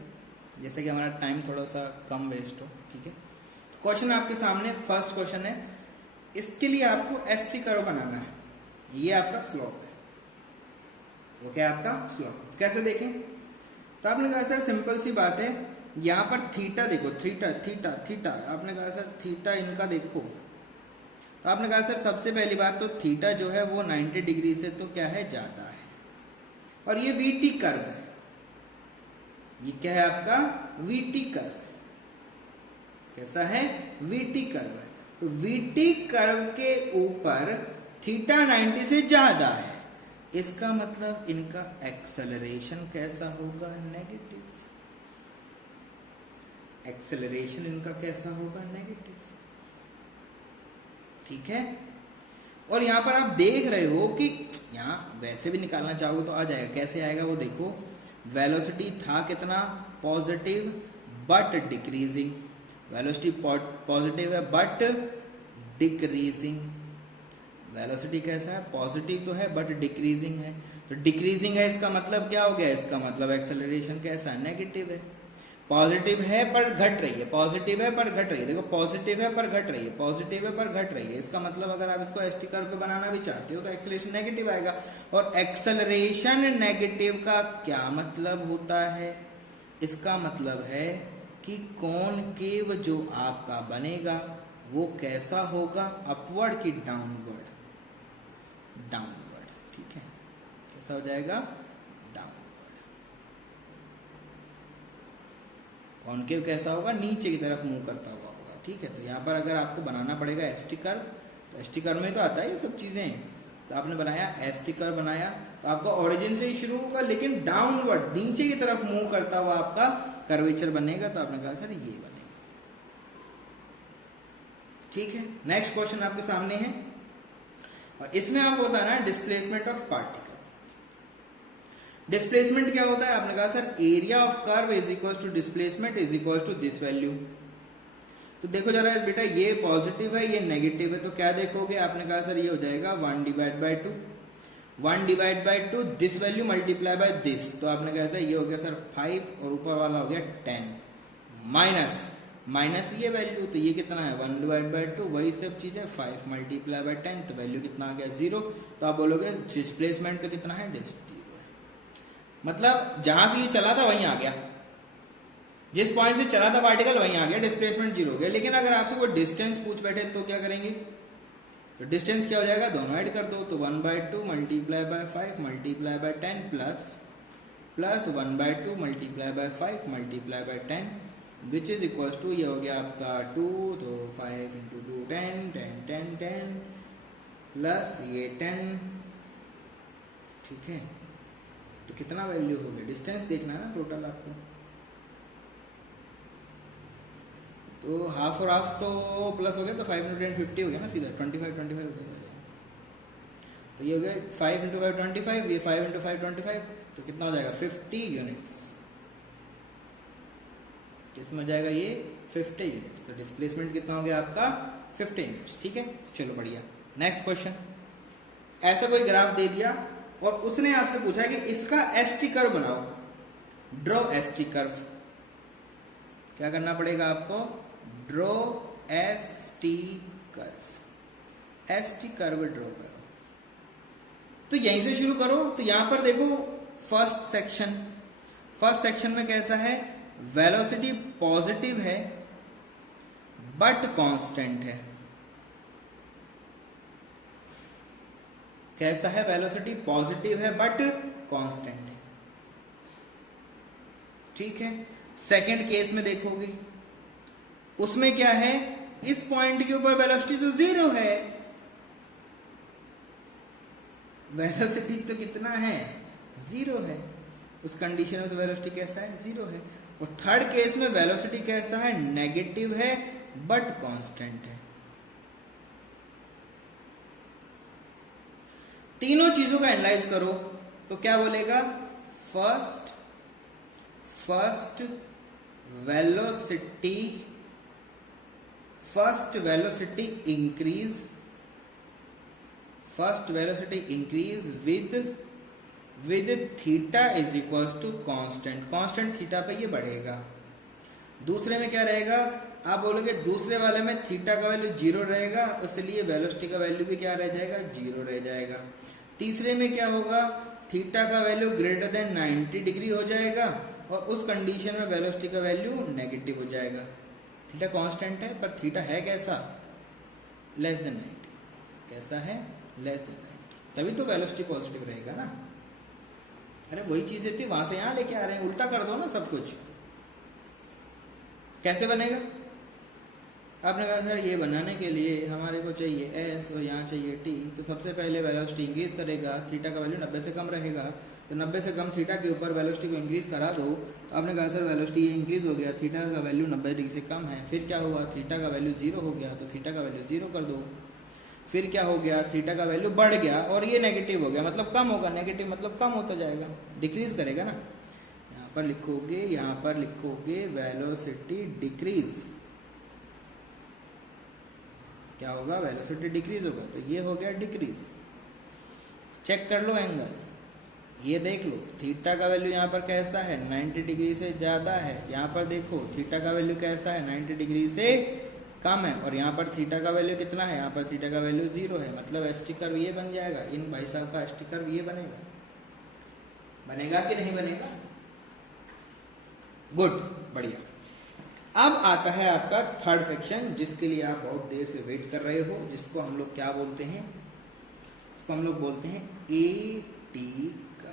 जैसे कि हमारा टाइम थोड़ा सा कम वेस्ट हो, ठीक है। तो क्वेश्चन आपके सामने फर्स्ट क्वेश्चन है, इसके लिए आपको एस टी कर्व बनाना है। ये आपका स्लोप है, वो क्या है आपका स्लोप। कैसे देखें, तो आपने कहा सर सिंपल सी बात है, यहां पर थीटा देखो, थीटा थीटा थीटा, आपने कहा सर थीटा इनका देखो। तो आपने कहा सर सबसे पहली बात तो थीटा जो है वो 90 डिग्री से तो क्या है, ज्यादा है। और ये वीटी कर्व है, ये क्या है आपका, वीटी कर्व। कैसा है, वीटी कर्व है। तो वीटी कर्व के ऊपर थीटा 90 से ज्यादा है, इसका मतलब इनका एक्सेलरेशन कैसा होगा, नेगेटिव। एक्सेलरेशन इनका कैसा होगा, नेगेटिव, ठीक है। और यहां पर आप देख रहे हो कि यहां वैसे भी निकालना चाहोगे तो आ जाएगा। कैसे आएगा वो देखो, वेलोसिटी था कितना, positive but decreasing. Velocity positive है बट डिक्रीजिंग। वेलोसिटी कैसा है, पॉजिटिव तो है बट डिक्रीजिंग है। तो डिक्रीजिंग है, इसका मतलब क्या हो गया, इसका मतलब एक्सेलरेशन कैसा है, नेगेटिव है। पॉजिटिव है पर घट रही है, पॉजिटिव है पर घट रही है। देखो पॉजिटिव है पर घट रही है, पॉजिटिव है पर घट रही है। इसका मतलब अगर आप इसको एस टी कर्व पे बनाना भी चाहते हो तो एक्सेलरेशन नेगेटिव आएगा। और एक्सेलरेशन नेगेटिव का क्या मतलब होता है, इसका मतलब है कि कॉनकेव जो आपका बनेगा वो कैसा होगा, अपवर्ड की डाउनवर्ड, डाउनवर्ड, ठीक है। कैसा हो जाएगा, कॉनकेव कैसा होगा, नीचे की तरफ मूव करता हुआ होगा, ठीक है। तो यहाँ पर अगर आपको बनाना पड़ेगा एस टी कर्व, तो एस टी कर्व में तो आता है ये सब चीजें। तो आपने बनाया एस टी कर्व बनाया, तो आपका ओरिजिन से ही शुरू होगा लेकिन डाउनवर्ड नीचे की तरफ मूव करता हुआ आपका कर्वेचर बनेगा। तो आपने कहा सर ये बनेगा, ठीक है। नेक्स्ट क्वेश्चन आपके सामने है, और इसमें आपको बताना है डिस्प्लेसमेंट ऑफ पार्टिकल। डिस्प्लेसमेंट क्या होता है, आपने कहा sir area of curve is equal to displacement is equal to this value. तो देखो जरा बेटा, ये पॉजिटिव है ये नेगेटिव है, तो क्या देखोगे, आपने कहा सर ये हो जाएगा 1/2। 1 divide by 2 this value multiply by this, तो आपने कहा था ये हो गया सर 5 और ऊपर वाला हो गया 10 माइनस माइनस ये वैल्यू, तो ये कितना है 1 डिवाइड बाई 2 वही सब चीज है 5 मल्टीप्लाई बाय 10, तो वैल्यू कितना आ गया 0। तो आप बोलोगे डिस्प्लेसमेंट तो कितना है 0 है, मतलब जहां से ये चला था वहीं आ गया, जिस पॉइंट से चला था पार्टिकल वहीं आ गया, डिस्प्लेसमेंट 0 हो गया। लेकिन अगर आपसे कोई डिस्टेंस पूछ बैठे तो क्या करेंगे, तो डिस्टेंस क्या हो जाएगा, दोनों ऐड कर दो, तो 1/2 multiply by 5 multiply by 10 plus 1/2 multiply by 5 multiply by 10 which is equal to, ये हो गया आपका 2, तो 5 इंटू 2 10 प्लस ये 10, ठीक है। तो कितना वैल्यू हो गया, डिस्टेंस देखना है ना टोटल आपको, तो हाफ और हाफ तो प्लस हो गया, तो 5 इंटू 10 50 हो गया ना सीधा, 25 हो गया, तो ये हो गया 5 इंटू 5 25, ये 5 इंटू 5 25, तो कितना हो जाएगा 50 यूनिट्स, कितना हो जाएगा ये 50 यूनिट्स। तो डिस्प्लेसमेंट कितना हो गया आपका 50 यूनिट्स, ठीक है। चलो बढ़िया, नेक्स्ट क्वेश्चन। ऐसा कोई ग्राफ दे दिया और उसने आपसे पूछा कि इसका एसटी कर्व बनाओ, ड्रॉ एसटी कर्व। क्या करना पड़ेगा आपको, draw ST curve, ST curve draw करो। तो यहीं से शुरू करो, तो यहां पर देखो फर्स्ट सेक्शन में कैसा है, वेलोसिटी पॉजिटिव है बट कांस्टेंट है। कैसा है, वेलोसिटी पॉजिटिव है बट कांस्टेंट है, ठीक है। सेकंड केस में देखोगे उसमें क्या है, इस पॉइंट के ऊपर वेलोसिटी तो 0 है, वेलोसिटी तो कितना है 0 है, उस कंडीशन में तो वेलोसिटी कैसा है 0 है। और थर्ड केस में वेलोसिटी कैसा है, नेगेटिव है बट कांस्टेंट है। तीनों चीजों का एनालाइज करो तो क्या बोलेगा, first velocity increase with theta is equals to constant theta पे ये बढ़ेगा। दूसरे में क्या रहेगा, आप बोलोगे दूसरे वाले में थीटा का वैल्यू 0 रहेगा, इसलिए वेलोसिटी का वैल्यू भी क्या रह जाएगा 0 रह जाएगा। तीसरे में क्या होगा, थीटा का वैल्यू ग्रेटर देन 90 डिग्री हो जाएगा और उस कंडीशन में वेलोसिटी का वैल्यू नेगेटिव हो जाएगा। थीटा कांस्टेंट है पर थीटा है कैसा, लेस देन 90, कैसा है लेस देन 90, तभी तो वेलोसिटी पॉजिटिव रहेगा ना। अरे वही चीज देती है, वहां से यहां लेके आ रहे हैं, उल्टा कर दो ना सब कुछ। कैसे बनेगा, आपने कहा सर ये बनाने के लिए हमारे को चाहिए एस और यहाँ चाहिए टी, तो सबसे पहले वेलोसिटी इंक्रीज करेगा, थीटा का वैल्यू 90 से कम रहेगा, तो 90 से कम थीटा के ऊपर वेलोसिटी को इंक्रीज करा दो। तो आपने कहा सर वेलोसिटी ये इंक्रीज हो गया, थीटा का वैल्यू 90 डिग्री से कम है, फिर क्या हुआ, थीटा का वैल्यू 0 हो गया, तो थीटा का वैल्यू 0 कर दो। फिर क्या हो गया, थीटा का वैल्यू बढ़ गया और ये नेगेटिव हो गया, मतलब कम होगा, नेगेटिव मतलब कम होता जाएगा, डिक्रीज करेगा ना। यहाँ पर लिखोगे वेलोसिटी डिक्रीज, क्या होगा, वेलोसिटी डिक्रीज होगा, तो ये हो गया डिक्रीज। चेक कर लो एंगल, ये देख लो थीटा का वैल्यू यहाँ पर कैसा है 90 डिग्री से ज्यादा है, यहाँ पर देखो थीटा का वैल्यू कैसा है 90 डिग्री से कम है, और यहाँ पर थीटा का वैल्यू कितना है, यहाँ पर थीटा का वैल्यू 0 है, मतलब एसटी कर्व ये बन जाएगा, इन भाई साहब का एसटी कर्व ये बनेगा कि नहीं बनेगा। गुड, बढ़िया। अब आता है आपका थर्ड सेक्शन, जिसके लिए आप बहुत देर से वेट कर रहे हो, जिसको हम लोग क्या बोलते हैं, इसको हम लोग बोलते हैं एटी कर्व,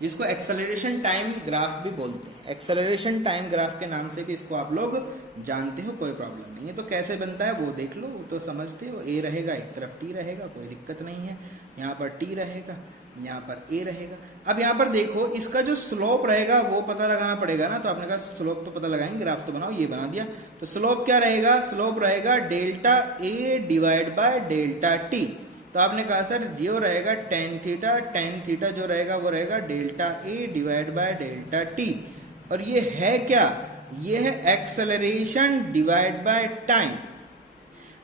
जिसको एक्सेलरेशन टाइम ग्राफ भी बोलते हैं। एक्सेलरेशन टाइम ग्राफ के नाम से भी इसको आप लोग जानते हो, कोई प्रॉब्लम नहीं है। तो कैसे बनता है वो देख लो, तो समझते हो, ए रहेगा एक तरफ टी रहेगा, कोई दिक्कत नहीं है, यहाँ पर टी रहेगा, यहाँ पर ए रहेगा। अब यहाँ पर देखो इसका जो स्लोप रहेगा वो पता लगाना पड़ेगा ना, तो आपने कहा स्लोप तो पता लगाएंगे, ग्राफ तो बनाओ, ये बना दिया। तो स्लोप क्या रहेगा, स्लोप रहेगा delta A divide by delta T. तो आपने कहा सर जो रहेगा टेन थीटा जो रहेगा वो रहेगा delta A divide by delta T. और ये है क्या, ये है एक्सेलरेशन डिवाइड बाय टाइम।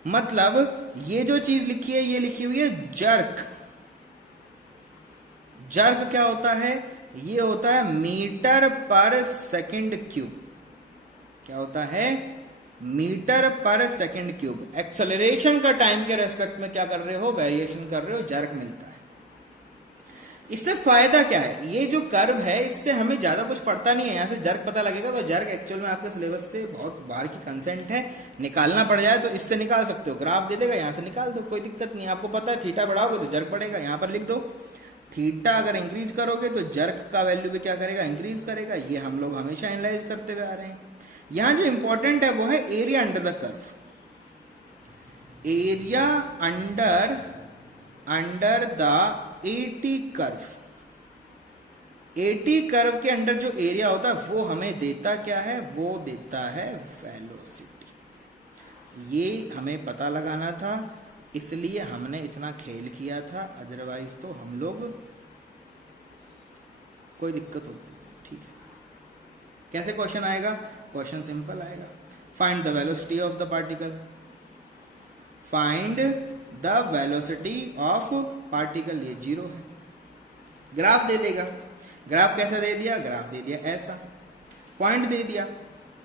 मतलब ये जो चीज लिखी है ये लिखी हुई है जर्क। जर्क क्या होता है? ये होता है मीटर पर सेकंड क्यूब। क्या होता है? मीटर पर सेकंड क्यूब। एक्सेलरेशन का टाइम के रेस्पेक्ट में क्या कर रहे हो? वेरिएशन कर रहे हो, जर्क मिलता है। इससे फायदा क्या है? ये जो कर्व है इससे हमें ज्यादा कुछ पड़ता नहीं है, यहां से जर्क पता लगेगा। तो जर्क एक्चुअल में आपके सिलेबस से बहुत बार की कंसेंट है, निकालना पड़ जाए तो इससे निकाल सकते हो। ग्राफ दे देगा, यहां से निकाल दो, कोई दिक्कत नहीं। आपको पता है थीटा बढ़ाओगे तो जर्क बढ़ेगा, यहां पर लिख दो। थीटा अगर इंक्रीज करोगे तो जर्क का वैल्यू भी क्या करेगा? इंक्रीज करेगा। ये हम लोग हमेशा एनालाइज करते हुए आ रहे हैं। यहां जो इंपॉर्टेंट है वो है area under the curve. Area under the eighty curve. Eighty curve के अंडर जो एरिया होता है वो हमें देता क्या है? वो देता है वेलोसिटी। ये हमें पता लगाना था, इसलिए हमने इतना खेल किया था, अदरवाइज तो हम लोग कोई दिक्कत होती। ठीक है, कैसे क्वेश्चन आएगा? क्वेश्चन सिंपल आएगा। Find the velocity of the particle. Find the velocity of particle, ये 0 है। ग्राफ दे देगा। ग्राफ कैसा दे दिया? ग्राफ दे दिया ऐसा। पॉइंट दे दिया।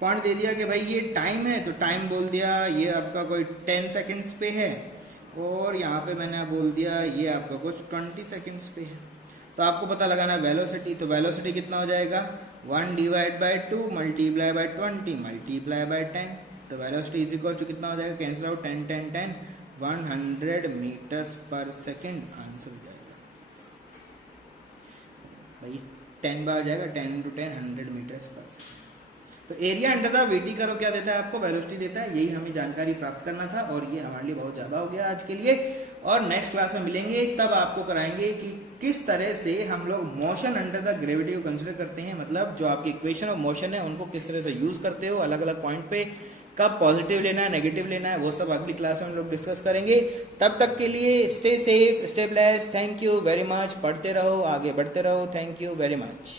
पॉइंट दे दिया कि भाई ये टाइम है, तो टाइम बोल दिया ये आपका कोई 10 सेकंड्स पे है, और यहाँ पे मैंने बोल दिया ये आपका कुछ 20 सेकंड्स पे है। तो आपको पता लगाना वेलोसिटी। तो वेलोसिटी कितना हो जाएगा? 1 divide by 2 multiply by 20 multiply by 10। तो वेलोसिटी इज इक्वल टू कितना हो जाएगा? कैंसिल आउट 10 10 10 100 मीटर्स पर सेकेंड। आंसर हो जाएगा भाई 10 बार जाएगा, 10 × 10 100 मीटर्स पर सेकेंड। तो एरिया अंडर द वीटी करो क्या देता है आपको? वेलोसिटी देता है। यही हमें जानकारी प्राप्त करना था, और ये हमारे लिए बहुत ज़्यादा हो गया आज के लिए। और नेक्स्ट क्लास में मिलेंगे, तब आपको कराएंगे कि किस तरह से हम लोग मोशन अंडर द ग्रेविटी को कंसिडर करते हैं। मतलब जो आपकी इक्वेशन ऑफ मोशन है उनको किस तरह से यूज करते हो अलग अलग पॉइंट पे, कब पॉजिटिव लेना है नेगेटिव लेना है, वो सब अगली क्लास में हम लोग डिस्कस करेंगे। तब तक के लिए stay safe, stay blessed. Thank you very much. पढ़ते रहो, आगे बढ़ते रहो। Thank you very much.